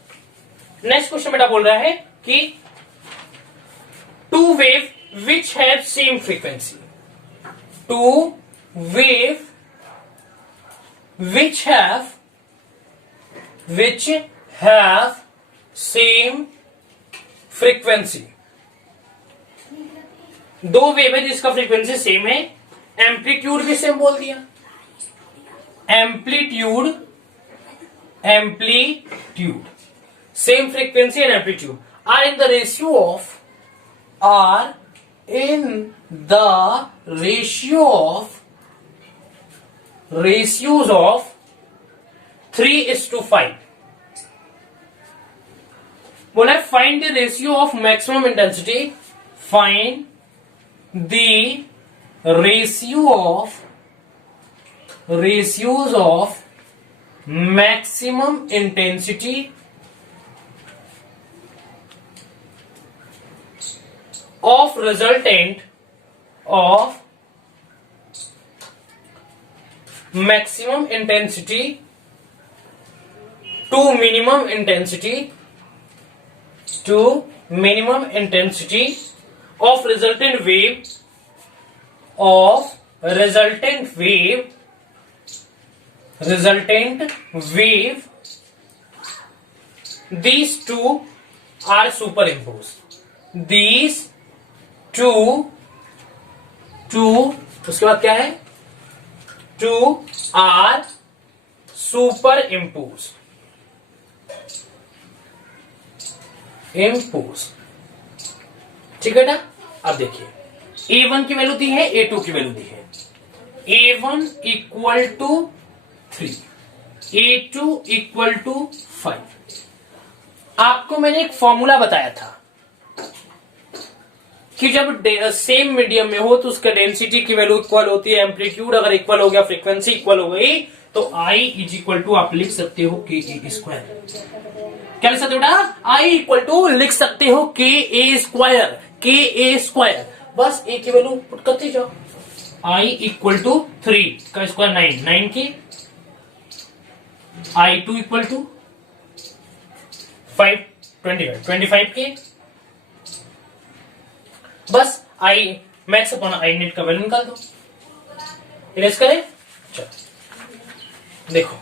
नेक्स्ट क्वेश्चन बेटा बोल रहा है कि two wave which have same frequency, two wave which have same frequency। दो वेव है जिसका फ्रीक्वेंसी सेम है, एम्पलीट्यूड भी सेम बोल दिया। Amplitude same frequency and amplitude are in the ratio of ratios of 3:5। बोला है find the ratio of maximum intensity, find the ratios of maximum intensity of resultant of maximum intensity to minimum intensity of resultant wave these two are superimposed। these two उसके बाद क्या है, two are superimposed। ठीक है ना। अब देखिए A1 की वैल्यू दी है, A2 की वैल्यू दी है। A1 equal to 3, A2 equal to 5। आपको मैंने एक फॉर्मूला बताया था कि जब सेम मीडियम में हो तो उसका डेंसिटी की वैल्यू इक्वल होती है, एम्पलीट्यूड अगर इक्वल हो गया, फ्रीक्वेंसी इक्वल हो गई, तो I इज इक्वल टू आप लिख सकते हो के ए स्क्वायर। क्या लिख सकते हो बेटा? I इक्वल टू लिख सकते हो के ए स्क्वायर। बस ए की वैल्यू पुट करते जाओ। I इक्वल टू 3 का स्क्वायर 9 के, I2 इक्वल टू 25 के। बस I max upon I net का वैल्यू निकाल दो। इरेज करें। चलो देखो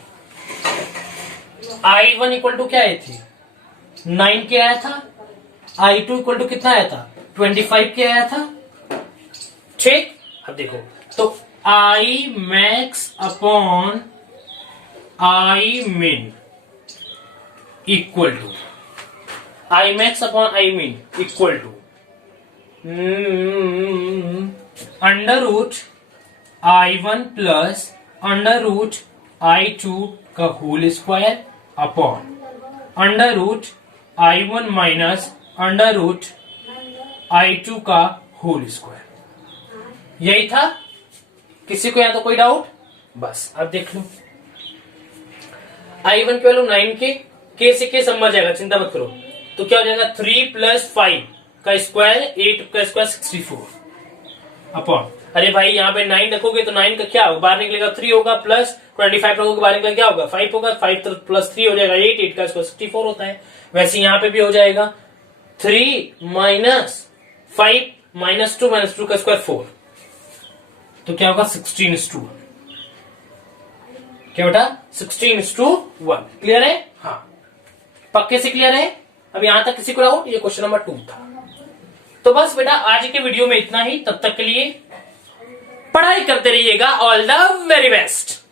I1 इक्वल टू क्या आई थी 9 के आया था, I2 इक्वल टू कितना आया था 25 के आया था। ठीक, अब देखो तो I max upon I min equal to I max upon I min equal to under root I1 plus under root I2 का whole square upon under root I1 minus under root I2 का whole square. यही था। किसी को यहां तो कोई doubt? बस अब देख लो I1 की वैल्यू 9 के से के सब मर जाएगा, चिंता मत करो। तो क्या हो जाएगा 3 प्लस 5 का स्क्वायर 8 का स्क्वायर 64 अपॉन अरे भाई यहाँ पे 9 रखोगे तो 9 का क्या होगा, बाहर निकलेगा 3 होगा, प्लस 25 रखोगे बाहर निकलेगा क्या होगा 5 होगा, 5 प्लस 3 हो जाएगा 8, 8 का स्क्वायर 64 होता है। वैसे यहाँ पे भी हो जाएगा 3 माइनस 5 माइनस 2 का स्क्वायर 4, तो क्या होगा 16:1। क्या बेटा 16:1। क्लियर है? हाँ, पक्के से क्लियर है? अब यहां तक किसी को डाउट? ये क्वेश्चन नंबर 2 था। तो बस बेटा आज के वीडियो में इतना ही। तब तक के लिए पढ़ाई करते रहिएगा। All the very best.